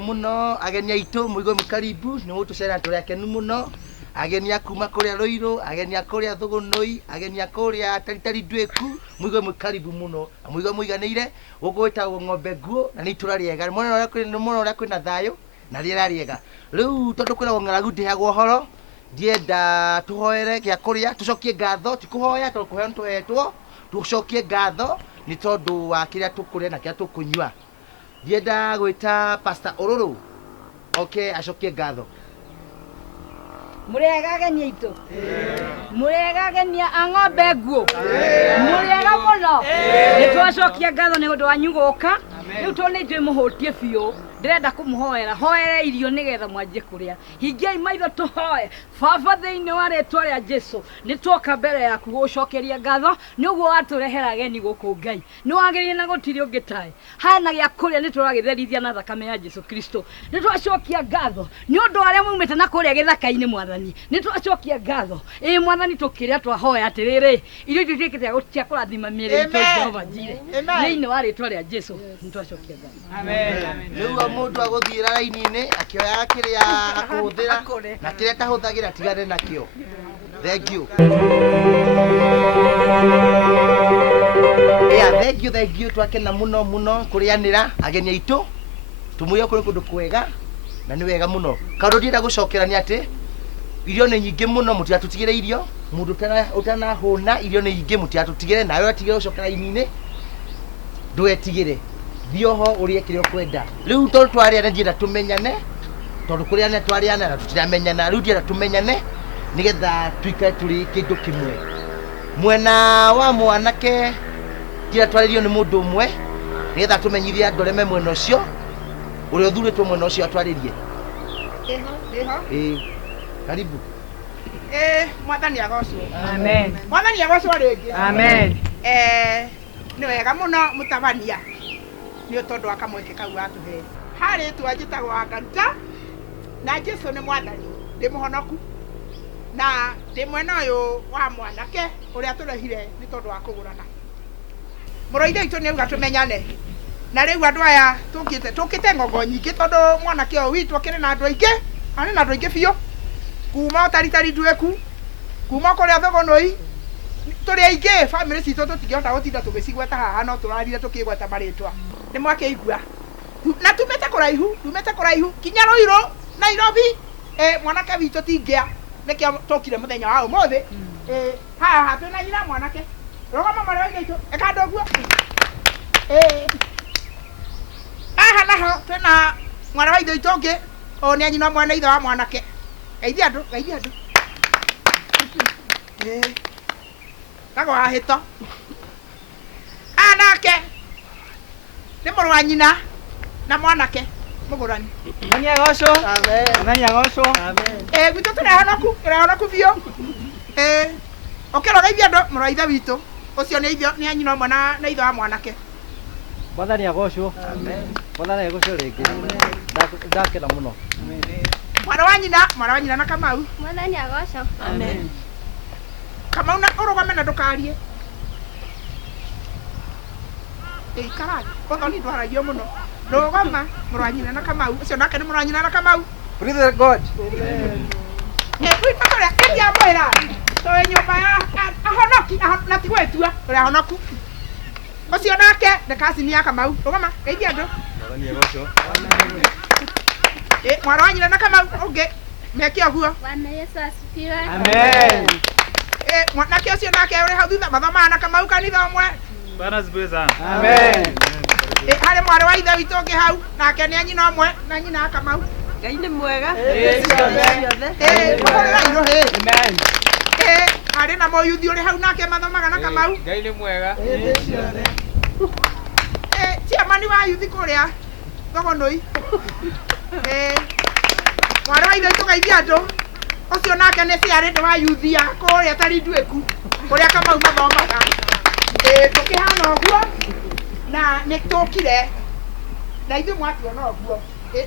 muno. Ageni aitu muigo mukaribu ni mutucera turi akenu muno. Ageni akuma kuria Roiro, ageni akuria Thugunui, ageni akuria Taritari Ndweku, muigo mukaribu muno. Muigo muiganire ugwita ng'ombe nguo na ni itura riega. Mwana uria kwina thayo na riera riega. Riu tondu kwina ng'aragu ndihagwo horo, ndienda tuhoere gia kuria, tucokie ngatho, tikuhoya tondu kuheo tuhetwo, tucokie ngatho ni tondu wa kiria tukuria na kiria tukunywa. Ndienda gwita Pastor Ororo. Okay, acokie ngatho. Murega ageni aitu. Murega ageni a ng'ombe nguo. Murega muno. Nitwacokia ngatho ni undu wanyu guka. Riu tondu nitwe muhutie biu. Ndirenda kumuhoera hoere irio nigetha mwanjie kuria. Hingiai maitho tuhoe. Baba thiini wa ritwa ria Jesu nitwoka mbere yaku gucokeria ngatho niguo waturehera ageni guku Ngai. Ni wagiririe na gutiri ungi tae. Hana gia kuria nituragitherithia na thakame ya Jesu Kristo. Nitwacokia ngatho ni undu aria muumite na kuria githaka-ini Mwathani. Nitwacokia ngatho. Mwathani tukiria twahoya atiriri irio icio twikite gutia kurathima miiri itu Jehova Jire. Thiini wa ritwa ria Jesu nitwacokia ngatho. Amen. Mundu aguthira raini-ini akioya kiria akuhuthira na kiria tahuthagira tigane nakio. Thank you. Thank you twakena muno kurianira ageni aitu. Tumuye kuri kundu kwega na ni wega muno. Kaundu ndienda gucokera ni ati irio ni nyingi muno mutiatutigire irio. Mundu utana huna irio ni nyingi mutiatutigire nawe atigire gucokera raini-ini. Ndwetigire. Thioho urie kirio kwenda. Riu tondu twariana ndienda tumenyane. Tondu kuriana twariana na tutiramenyana. Riu ndienda tumenyane nigetha tuikare turi kindu kimwe. Mwena wa mwanake ndienda twaririo ni mundu umwe nigetha tumenyithie andu areme mwena ucio uria uthuritwo mwena ucio atwaririe. Karibu. Mwathani agocwo. Amen. Mwathani agocwo ringi. Amen. Ni wega muno mutabania ni tondu wa kamweke kau atuhe. Hari twanjitagwo Wangaruta na Jesu ni Mwathani ndi muhonoku na ndi mwena uyu wa mwanake uria turehire ni tondu wa kugurana. Muroithe itu ni uga tumenyane na riu andu aya tukite ng'ongo nyingi tondu mwanake uyu witu akiri na andu aingi, ani na andu aingi biu kuma Taritari Ndweku, kuma kuria Thugunui, turi aingi family citu tutingihota gutinda tugicigweta haha no turarire tukigweta maritwa. Ni mwakeigua na tumete kuraihu kinya Roiro Nairobi. Mwanake witu tingia nikio tokire muthenya wa umuthi. Haha twina nyina mwanake rogama mara waitu ekando guo. Aha naho twina mwana wa itho itongi o ni nyina mwana itho wa mwanake. Geithia andu Kago ahito. Anake ni muru wa nyina na mwanake mugurani. Nani agocwo? Amen. Nani agocwo? Amen. Gwitu turahonoku biu. Okero geithia andu muru wa ithe witu. Ucio ni itho ni nyina mwe na itho wa mwanake. Mwathani agocwo. Amen. Mwathani agocwo ringi. Ndakena muno. Amen. Mwana wa nyina na Kamau. Mwathani agocwo. Amen. Kamau na urugame na ndukarie. Karani, othoni ndwaragio muno. Rugama muru wa nyina na Kamau. Ucio nake ni muru wa nyina na Kamau. Praise God. Amen. Kuitoria edia mwera. Towe nyumba ya ahonoki na tigwetua. Uri ahonoku. Ucio nake ni kasini ya Kamau. Rugama, geithia andu. Mwathani agocwo. Mwana wa nyina na Kamau ungi mekia guo. Bwana Yesu asifiwe. Amen. Mwanake ucio nake uri hau thutha mathoma na Kamau kanitha umwe. Bwana asifiwe sana. Amen. Hari mwana wa ithe witu ungi hau nake ni nyina umwe na nyina ya Kamau. Ngai ni mwega. Amen. Ari na moyuthi uri hau nake mathomaga na Kamau. Ngai nĩ mwega. Ciamani wa yuthi kuria thogonoi. Mwana wa ithe tugeithia andu. Ucio nake nĩ ciarĩndĩ wa yuthi ya kuria tari ndweku. Kuria Kamau mathomaga. Tukihana ũguo na nĩ tũkire na ithuĩ mwatuona ũguo.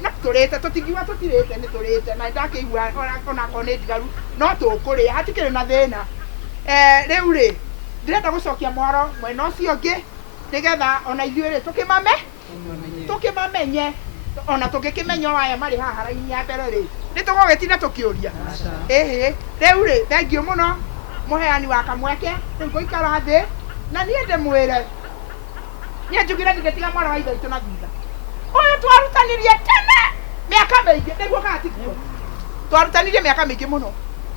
Na tũrĩte tũtingiuga tũtirĩte nĩ tũrĩte na ndakĩigua ona ko nĩ ndigaru no tũkũrĩa hatikĩrĩ na thĩna. Rĩu rĩ ndĩrenda gũcokia mwaro mwena ũcio ũngĩ nĩgetha ona ithuĩ rĩ tũkĩmamenye ona tũngĩkĩmenya aya marĩ haha raini ya mbere rĩ nĩ tũgũgĩtinda tũkĩũria. Rĩu rĩ thengiũ mũno mũheani wa kamweke rĩu ngũikara thĩ na niĩ ndĩmwĩre niĩ njugire ndingĩtiga mwana wa ithe witũ na thutha. Ũyũ twarutanirie tene mĩaka mĩingĩ nĩguo kana tiguo twarutanirie mĩaka mĩingĩ mũno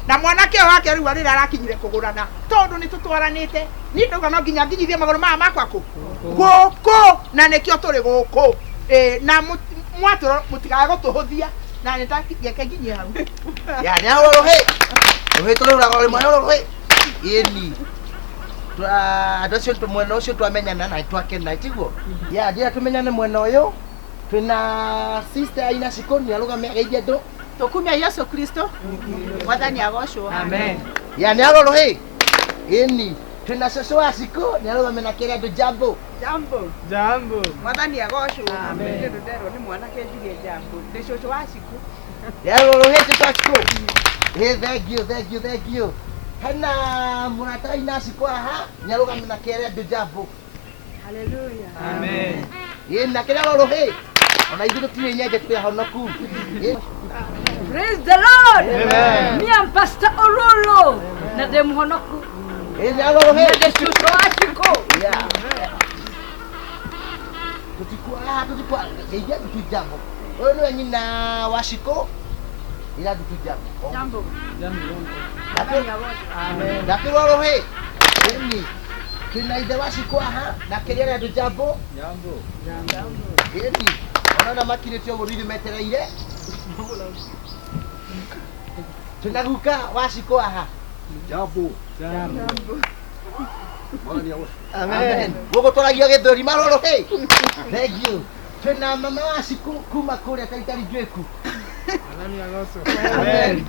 na mwanake ũyũ wake rĩu rĩrĩa arakinyire kũgũrana tondũ nĩ tũtwaranĩte niĩ ndauga no nginya nginyithie magũrũ maya makwa kũ gũkũ na nĩkĩo tũrĩ gũkũ na mwatũro mũtikae gũtũhũthia na nĩ ndakĩngĩke nginyie hau nĩ arũrũhĩ rũhĩ tũrũraga rĩmwe rũrũhĩ ĩni andũ acio mwena ũcio twamenyana na twakena tiguo ndĩra tũmenyane mwena ũyũ twina sister aina Sikoni arũgame ageithia andũ tukumia Yesu Kristo mwathani agocwo amen nĩ arũrũhĩ ĩni twina cũcũ wa Siko nĩ arũgame na kĩrĩa andũ jambo mwathani agocwo amen nderwo nĩ mwanake njuge jambo nĩ cũcũ wa Siko nĩ arũrũhĩ cũcũ wa Siko thank you hena mũrata aina Siko haha nĩ arũgame na kĩrĩa andũ jambo haleluya amen na kĩrĩa arũrũhĩ ona ithuĩ tũtirĩ nyenje twĩ honoku. Praise the Lord. Amen. Me and Pastor Orolo na ndĩ mũhonoku. Nĩ arũrũhĩ ndĩ cũcũ wa Siko. Tutikua geithia ndutu jambo. Ũyũ nĩwe nyina wa Siko ila ndutu jambo. Ndakĩrwo arũrũhĩ twĩna ithe wa Siko haha na kĩrĩa andũ jambo ĩni ona makirĩte ũguo rĩrĩ metereire twĩna guka wa Siko haha jambo amen gũgũtwaragio gĩthũri marũrũhĩ thank you twĩna mama wa Siko kuma kũrĩa taitari njweku amen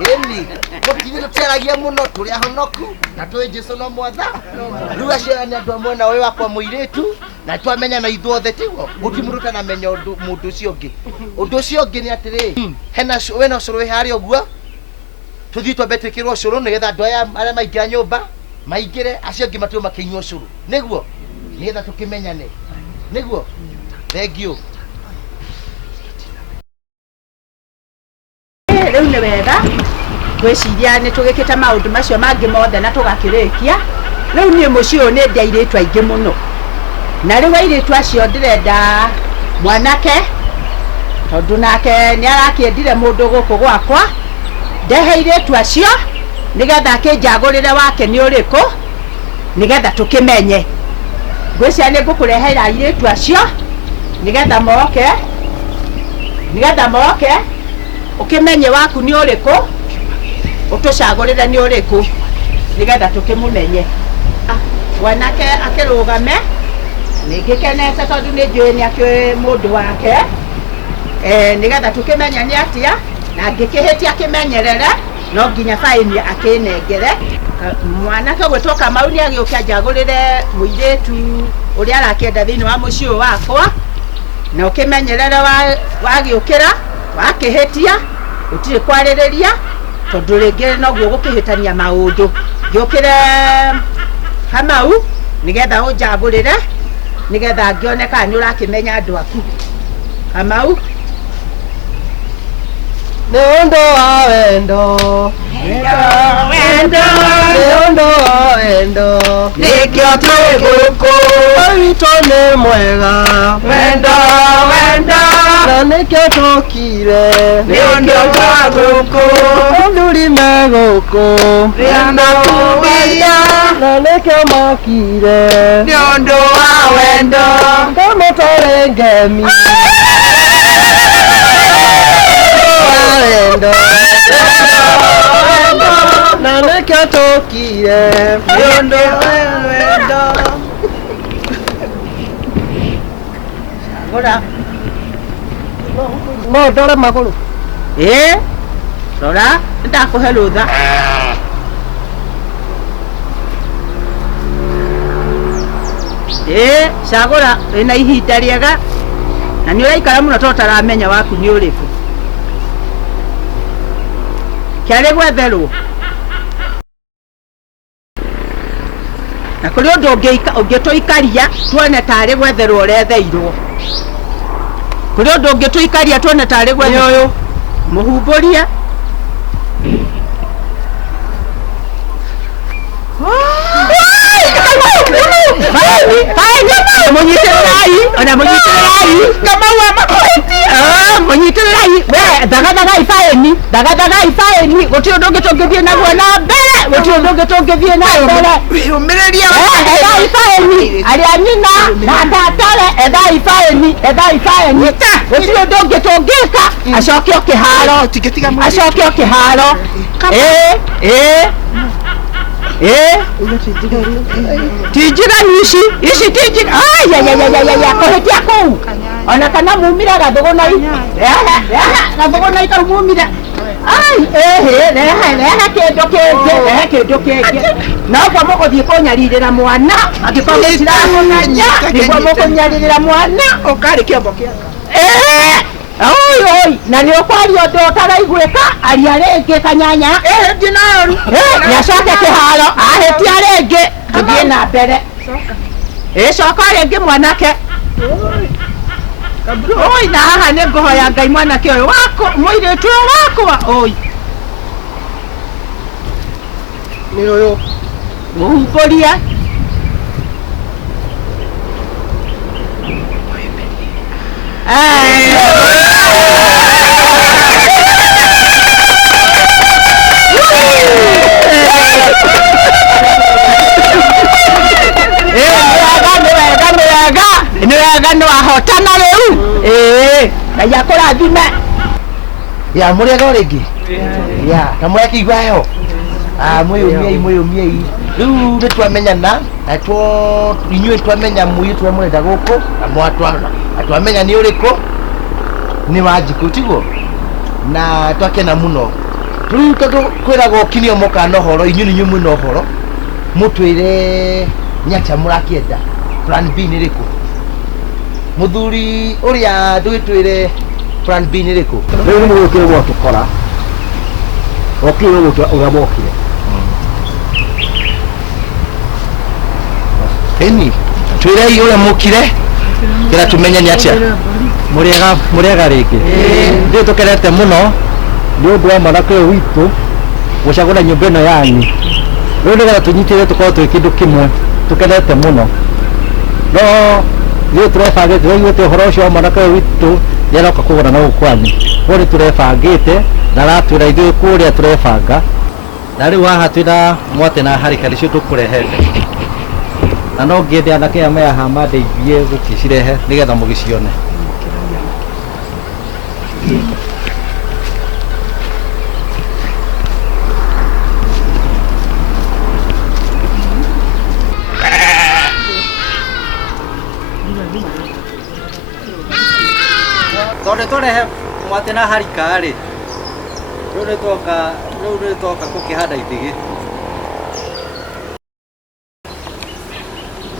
ĩni gũtirĩ tũtiaragia mũno tũrĩ ahonoku na tũĩ Jesũ no mwatha rĩu acio nĩ andũ a mwena ũyũ wakwa mũirĩtu na twamenyana ithuothe tiguo gũtirĩ mũndũ ũtanamenya mũndũ ũcio ũngĩ nĩ atĩrĩ wĩna ũcũrũ wĩ harĩa ũguo tũthiĩ twambe twĩkĩrwo ũcũrũ nĩgetha andũ aya arĩa maingĩra nyũmba maingĩre acio angĩ matũĩ makĩnyua ũcũrũ nĩguo nĩgetha tũkĩmenyane nĩguo thank you. Rĩu nĩ wega gwĩciria nĩ tũgĩkĩte maũndũ macio mangĩ mothe na tũgakĩrĩkia. Rĩu niĩ mũciĩ ũyũ nĩ ndĩ airĩtu aingĩ mũno na rĩu airĩtu acio ndĩrenda mwanake tondũ nake nĩ arakĩendire mũndũ gũkũ gwakwa ndehe airĩtu acio nĩgetha akĩnjagũrĩre wake nĩ ũrĩkũ nĩgetha tũkĩmenye. Ngwĩciria nĩ ngũkũrehera airĩtu acio nĩgetha moke ukimenye waku ni ũrĩkũ utucagũrĩre ni ũrĩkũ nĩgetha tũkĩmũmenye. Wanake akĩrũgame nĩngĩkenete tondũ nĩ njũĩ nĩ akĩoĩ mũndũ wake nĩgetha tũkĩmenya nĩ atĩa na ngĩkĩhĩtia kĩmenyerere no nginya faini akĩnengere. Mwanake gwĩtwo Kamau nĩ agĩũkia njagũrĩre mũirĩtu ũrĩa arakĩenda thĩinĩ wa mũciĩ ũyũ wakwa na ũkĩmenyerere wagĩũkĩra wakĩhĩtia utirĩ kwarĩrĩria tondũ rĩngĩ noguo gũkĩhĩtania maũndũ. Ngĩũkĩre Kamau nĩgetha ũnjagũrĩre nĩgetha ngĩone kana nĩ ũrakĩmenya andũ aku. Kamau nĩ ũndũ wa wendo nĩkĩo twĩ gũkũ witũ nĩ mwega na nĩkĩo tũkire nĩkĩo twa gũkũ athuri me gũkũ na nĩkĩo mokire nĩ ũndũ wa wendo kamũtare ngemi na kyo tokire yondo wendo Shagora No ndore maguru Rora ndakuhe rutha Shagora wina ihinda riega na nĩ ũraikara mũno tondũ taramenya waku nĩ ũrĩkũ kĩarĩ gwetherwo na kũrĩ ũndũ ũngĩtũikaria tuone tarĩ gwetherwo ũretheirwo kũrĩ ũndũ ũngĩtũikaria tuone tarĩ gwetherwo mũhumbũrie Daga ifaeni gutio ndungi tungithie naguo na mbere gutio ndungi tungithie na mbere umireria ifaeni aria nyina na ndatare etha ifaeni gutio ndungi tungika acokio kiharo Tijigani ici tijiga kuhitia kuu ona kana mumira gathuguna gathuguna ikarumumira reha kindu kingi nagwo muguthie kunyaririra mwana angikorwo ciramung'anya niguo mukunyaririra mwana ukari kiombo kianga Oi na nĩ ũkwaria ũndũ ũtaraiguĩka aria rĩngĩ kanyanya ndinaru nĩacoke kĩharo ahĩtia rĩngĩ tũthiĩ na mbere coka rĩngĩ mwanake oi na haha nĩ ngũhoya Ngai mwanake ũyũ mũirĩtu ũyũ wakwa oi nĩ ũyũ mũhumbũria Nĩ wahotana rĩu na yakũrathime ya mũrĩega rĩngĩ ya na mũrekĩigua heho mwĩyũmiei rĩu nĩ twamenyana na inyuĩ twamenya mũirĩtu ũrĩa mũrenda gũkũ na twamenya nĩ ũrĩkũ nĩ Wanjikũ tiguo na twakena mũno rĩu tondũ kwĩragwo kinio moka na ũhoro inyuĩ nĩ mwĩna ũhoro mũtwĩre nĩatĩa mũrakĩenda plan B nĩ rĩkũ muthuri uria ndwitwire plan B nĩ rĩkũ rĩu nĩ mũgũkĩre gwatũkora okire ũrĩa mokire eni twĩrei ũrĩa mũkire kĩra tũmenye nĩ atĩa mũrĩega rĩngĩ ndĩ tũkenete mũno nĩ ũndũ wa mwanake ũyũ witũ gũcagũra nyũmba ĩno yanyu rĩu nĩgetha tũnyitĩrĩre tũkorwo twĩ kĩndũ kĩmwe tũkenete mũno no rĩu tũrebangĩte rĩu ũhoro ũcio wa mwanake ũyũ witũ nĩaroka kũgũra na gũkũ kwanyu rĩu nĩ tũrebangĩte na aratwĩra ithuĩ kũrĩa tũrebanga na rĩu haha twĩna mwate na harika nĩcio tũkũrehete na no ngĩende anake aya maya haha mandeithie gũgĩcirehe nĩgetha mũgĩcione tondũ tũrehe mwate na harika rĩ rĩu nĩ twoka gũkĩhanda ithigĩ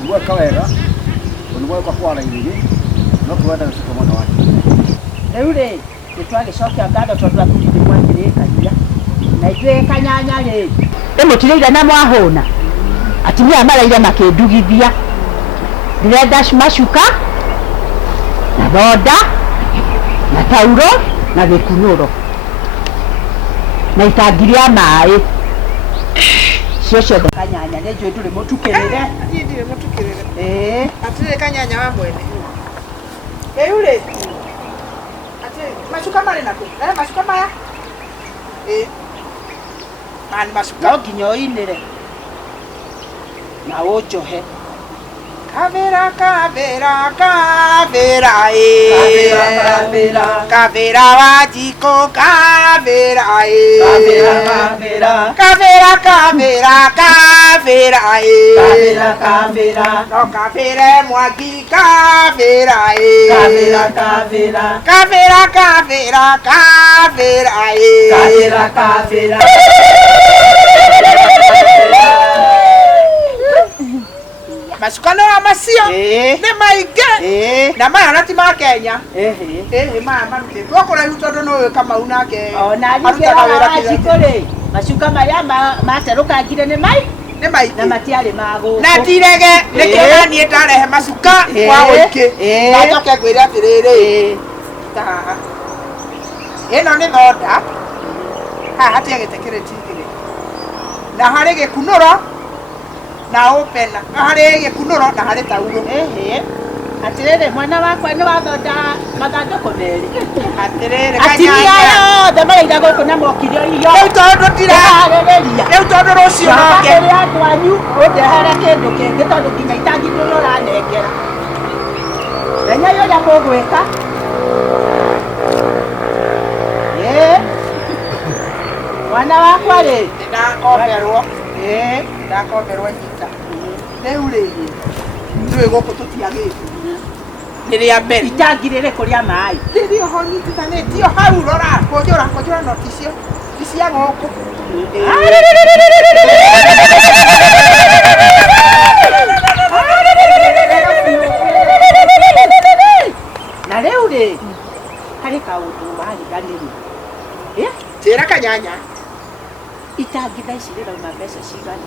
mweka wega nĩ mweka kwara ithigĩ no twenda gũcoka mwana wake rĩu rĩ nĩtwagĩcokia ngatho tondũ atũrinde mwakĩrĩkania na ithuĩ kanyanya rĩ mũtirĩire na mwahũna atumia maraire makĩndugithia ndĩrenda macuka na thonda na tauro na gĩkunũro na itangi rĩa maĩ cio ciothe kanyanya nĩ njũĩ ndũrĩ mũtukĩrĩre ndirĩ mũtukĩrĩre atirĩ kanyanya wa mwene rĩu rĩ macuka marĩ nakũ macuka maya mani macuka no nginya ũinĩre na ũnjohe Kavera, kavera, kavera, kavera wajiko, kavera, kavera, kavera, kavera, kavera, no kavera mwagi, kavera, kavera, kavera, kavera, kavera, kavera, kavera. Masukano wa masio ne maige na maya nati ma Kenya maya marute twakora yutondo no kama unake ona nige kore masuka maya materuka ngire ne mai na matiare mago na tirege nekera ni etarehe masuka kwa oike na toke gwire atiriri ta eno ni thoda hatia getekereti igire na hari gikunuro na opena hari gikunuro na hari taulo atirere mwana wakwa ni wathoda mathandũkũ merĩ atirere atinia yothe maraida gũkũ na mokirio irio rĩu tondũ ndiraharĩrĩria rĩu tondũ rũcio noke andũ anyu ũndehere kĩndũ kĩngĩ tondũ nginya itangi nĩũranengera menya ũrĩa mũgwĩka mwana wakwa rĩ ndakomberwo ndakomberwo nyita rĩu rĩrĩ ndũĩ gũkũ tũtiagĩte rĩrĩa mbere itangi rĩrĩkũ rĩa maĩ rĩrĩa ho nyitithanĩtio hau rora kũnjũra noti icio ti cia ng'ũkũ na rĩu rĩ harĩ kaũndũ wariganĩrio njĩra kanyanya itangi thaa ici rĩrauma mbeca cigana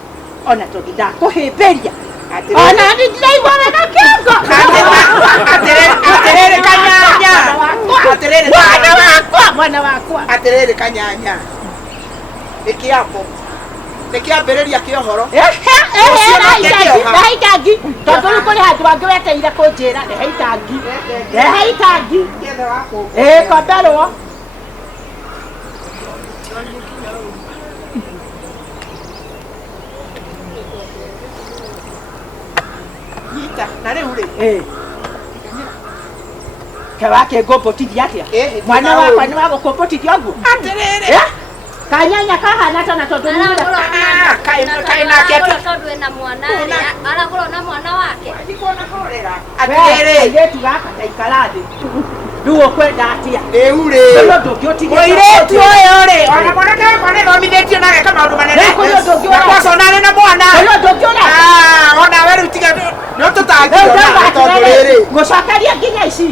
ona tondũ ndakũhĩmbĩria ona ndiraigua wega kĩongo atĩrĩrĩ kanyanya mwana wakwa atĩrĩrĩ kanyanya nĩ kĩambo nĩ kĩambĩrĩria kĩa ũhoro rehe itangi tondũ rĩu kũrĩ handũ angĩ weteire kũnjĩra rehe itangi komberwo na rĩu rĩ kewake ngũmbũtithia atĩa mwana wakwa nĩ wa gũkũmbũtithia ũguo atĩrĩrĩ kanyanya kahana ta na tondũ tondũ ena mwana aragũrwo na mwana wake airĩtu gaka ndaikara thĩ rĩu ũkwenda atĩa rĩu rĩ mũirĩtu ũyũ rĩ ona mwanake wakwa nĩthomithĩtio nageka maũndũ manene kwacona arĩ na mwana ona we rĩu tiga nĩũtũtangio tondũ rĩrĩ ngũcokeria nginya ici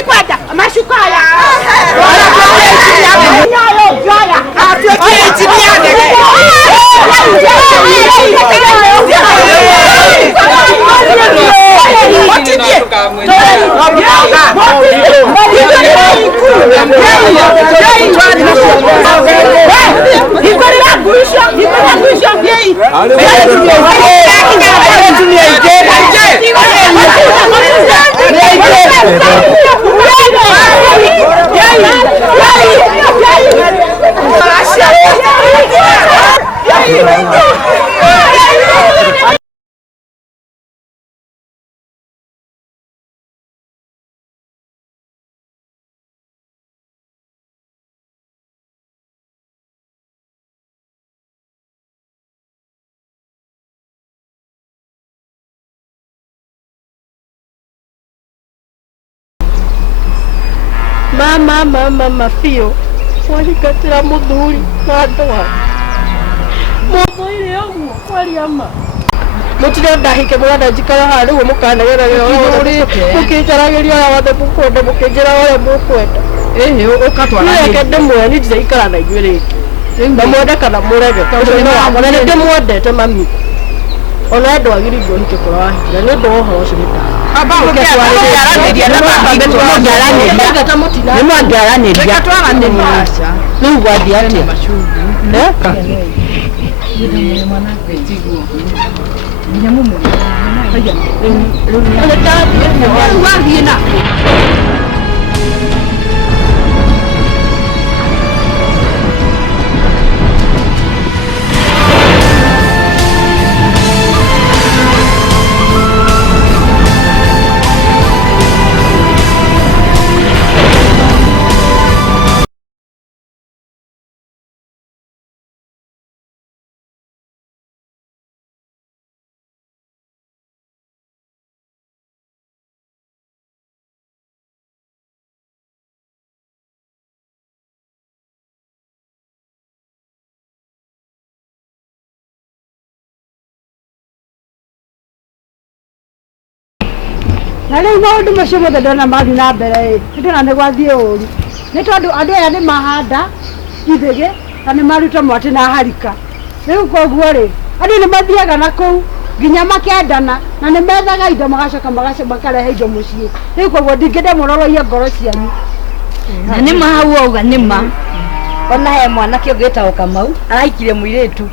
ikwenda macuka aya mama biũ mwahingatĩra mũthuri na ndũa mũthũire ũguo kwaria ma mũtire ndahike mũganda njikara haha nĩguo mũkanegeragia mũkĩnjaragĩria ũrĩa wothe mũkwenda mũkĩnjĩra ũrĩa mũkwenda ũkatwarareke ndĩmwe ni ndiraikara na inyuĩ rĩngĩ na mwende kana mũrege tondũ nĩ ndĩmwendete mami ona andũ agĩrĩirwo hike kũra wahikira nĩ ũndũ wa ũhoro ũcio nĩmwangĩaranĩria rĩu gwathi atĩa Na rĩu maũndũ macio mothe ndona mathiĩ na mbere nĩ ndona nĩ gwathiĩ ũru nĩ tondũ andũ aya nĩ mahanda ithĩgĩ na nĩ maruta mwatĩ na harika rĩu koguo rĩ andũ nĩ mathiaga na kũu nginya makendana na nĩ methaga indo magacoka makarehe indo mũciĩ rĩu koguo ndingĩenda mũroroie ngoro cianyu na nĩ mahau auga nĩ ma ona he mwanake ũngĩtagwo Kamau araikire mũirĩtu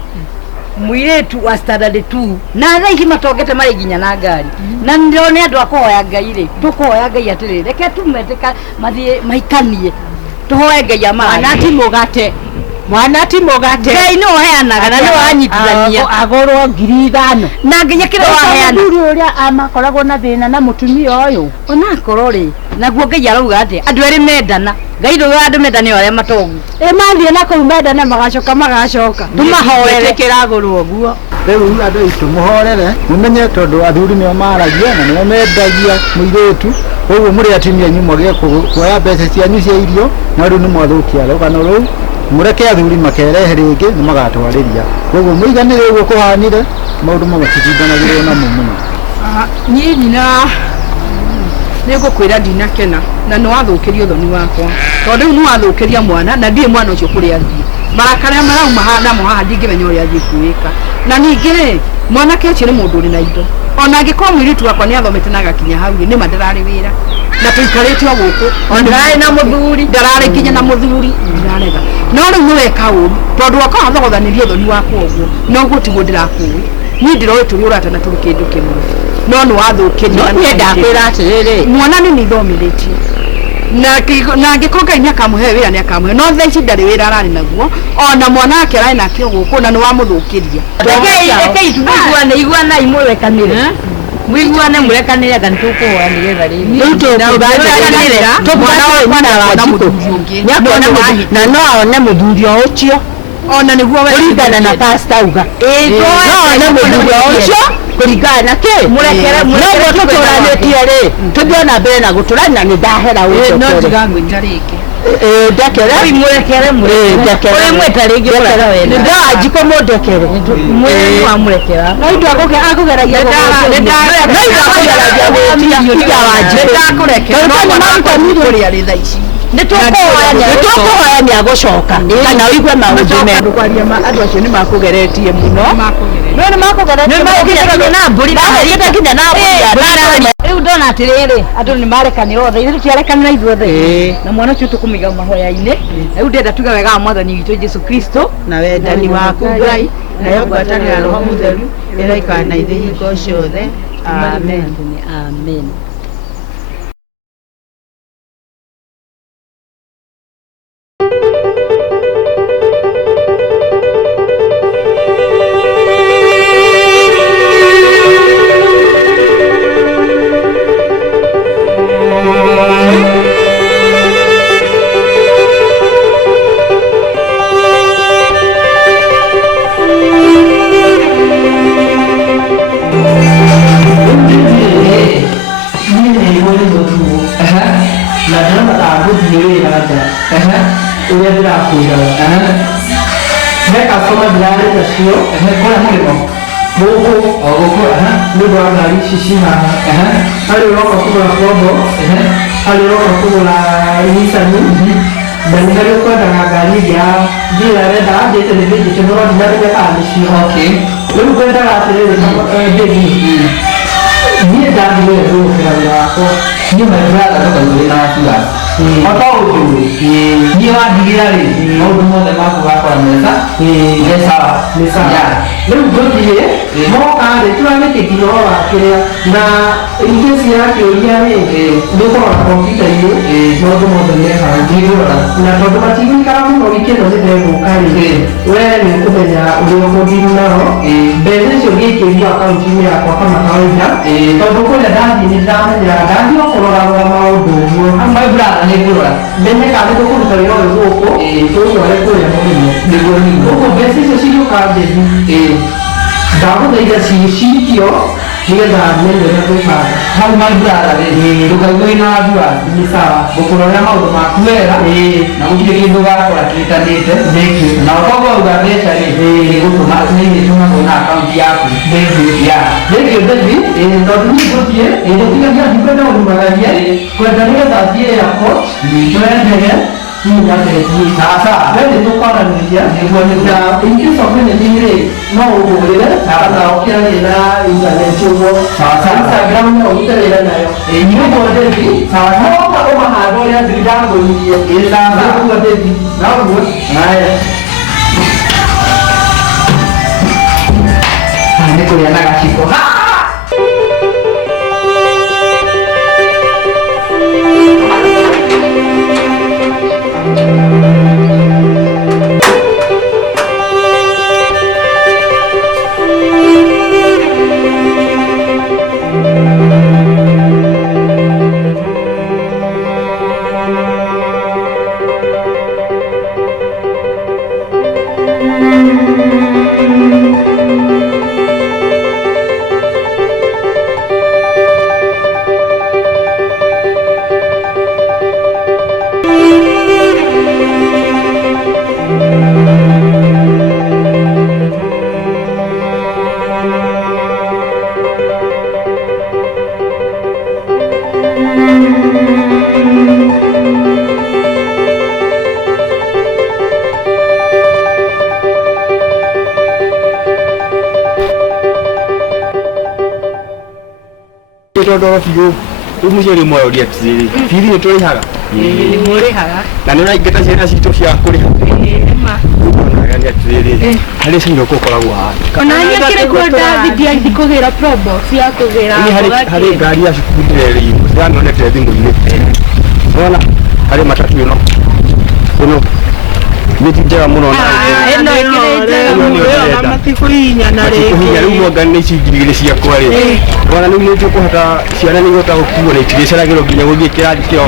wa standard 2 na thaa ici matongete marĩ nginya na ngari na nĩ andũ a kũhoya Ngai rĩ tũkũhoya Ngai atĩrĩ reke tumetĩka mathiĩ mahikanie tũhoe Ngai mwana ti mũgate Ngai nĩ ũheanaga na nĩ wanyitithania agũrwo 5,000 na nginya kĩrĩa waheana mũthuri ũrĩa amakoragwo na thĩna na mũtumia ũyũ ona akorwo rĩ naguo Ngai arauga atĩ andũ erĩ mendana Ngai ndũĩ andũ mendane arĩa matongu mathiĩ na kũu mendane magacoka tũmahoere kĩragũrwo ũguo rĩu andũ aitũ mũhorere mũmenye tondũ athuri nĩo maragia na nĩo mendagia mũirĩtu koguo mũrĩ atumia nyuĩ mwagĩe kuoya mbeca cianyu cia irio na rĩu nĩ mwathũkia rũgano rũu mureke athuri makerehe rĩngĩ nĩ magatwarĩria koguo mũiganĩre ũguo kũhanire maũndũ magatindanagirio namo mũno niĩ nyina nĩ ngũkwĩra ndinakena na nĩ wathũkĩria ũthoni wakwa tondũ rĩu nĩ wathũkĩria mwana na ndiĩ mwana ũcio kũrĩa athiĩ marakara marauma namo haha ndingĩmenya ũrĩa athiĩ kuĩka na ningĩ rĩ mwanake ũcio nĩ mũndũ ũrĩ na indo ona angĩkorwo mũirĩtu wakwa nĩ athomete na agakinya hau rĩ nĩ ma ndararĩ wĩra na tũikarĩte o gũkũ ona ndararĩ na mũthuri ndararĩ nginya na mũthuri ndararega no rĩu nĩ weka ũru tondũ wakaga thogothanĩria ũthoni wakwa ũguo noguo tiguo ndĩrakũĩ niĩ ndĩroĩ tũrĩ ũratana tũrĩ kĩndũ kĩmwe no nĩ wathũkĩria niĩ ndakwĩra atĩrĩrĩ mwana nĩ nĩithomithĩtie na angĩkorwo Ngai nĩ akamũhe wĩra nĩ akamũhe no thaa ici ndarĩ wĩra ararĩ naguo ona mwana wake ararĩ nakĩo gũkũ na nĩ wamũthũkĩria rekei iguanai mũrekanĩre mwiguane mũrekanĩre anga nĩ tũkũhoya nĩgetha rĩu na no one mũthuri o ũcio ona nĩguo kũringana na pastor auga no one mũthuri o ũcio kũringana na kĩ noguo tũtũranĩtie rĩ tũthiĩ na mbere na gũtũrania na nĩ ndahera ũcio no ndigagwĩta rĩngĩ ndekere mũrekere ũrĩa mwĩta rĩngĩ nĩ ndanjikwo mũndekere mwĩrĩ wa mũrekera no indo akũgeragia kũrĩa rĩ thaa ici nĩtũkũhoya nĩ agũcoka kana ũigue maũndũ mega andũ acio nĩ makũgeretie mũno nĩ makũgeretie na mbũri rĩu ndona atĩrĩrĩ andũ nĩ marekanĩra othe ithuĩ tũtiarekanĩra ithuothe na mwana ũcio tũkũmĩiga mahoya-inĩ rĩu ndenda tuge wega wa mwathani witũ Jesũ Kristo na wendani waku Ngai nayo ngwatanĩra Roho Mũtheru ĩroikara na ithuĩ hingo ciothe amen. nigetha menye ũrĩa twĩkaga hau mangĩara rĩ ndũkaigua wĩna wasiwasi nĩ sawa gũkũrorera maũndũ maku wega na gũtirĩ kĩndũ gakora kĩtanĩte na ũtonga uga mbeca rĩ gũtũma nĩtũmagwo na akaunti yaku thengio David tondũ nĩgũthiĩ gũtigagia ndikwenda ũrumagarie kwenda nĩgetha thiĩ airport twendege sasa wewe tukwaranĩria nĩguo nĩguo ingĩ anything rĩ no ũhũrĩre kana ũkĩarie na internet ũguo Instagram no ũrutĩrĩre nayo nĩguo David no ũmahanda ũrĩa ndĩragũririe nĩguo David naguo haya nĩ kũrĩa na gaciko Todo fiyo umusheri moyo dia tsiri fili ni tori haga ni more haga na nona igeta cena cito cia kuri ma na gani tsiri hali singo kokora wa kana nya kire kwenda vidia ndikugira probo cia kugira hali gari ya shukuru ri ya none te thimu ni ona hali matatu no uno nitijega muno na eno ikirete na matifuinya na rege ya rumo ganne cigirire cia kwari ona ni nitikuhota ciana ni gota gukuo na itiricera giro ginya guthie kirathi kio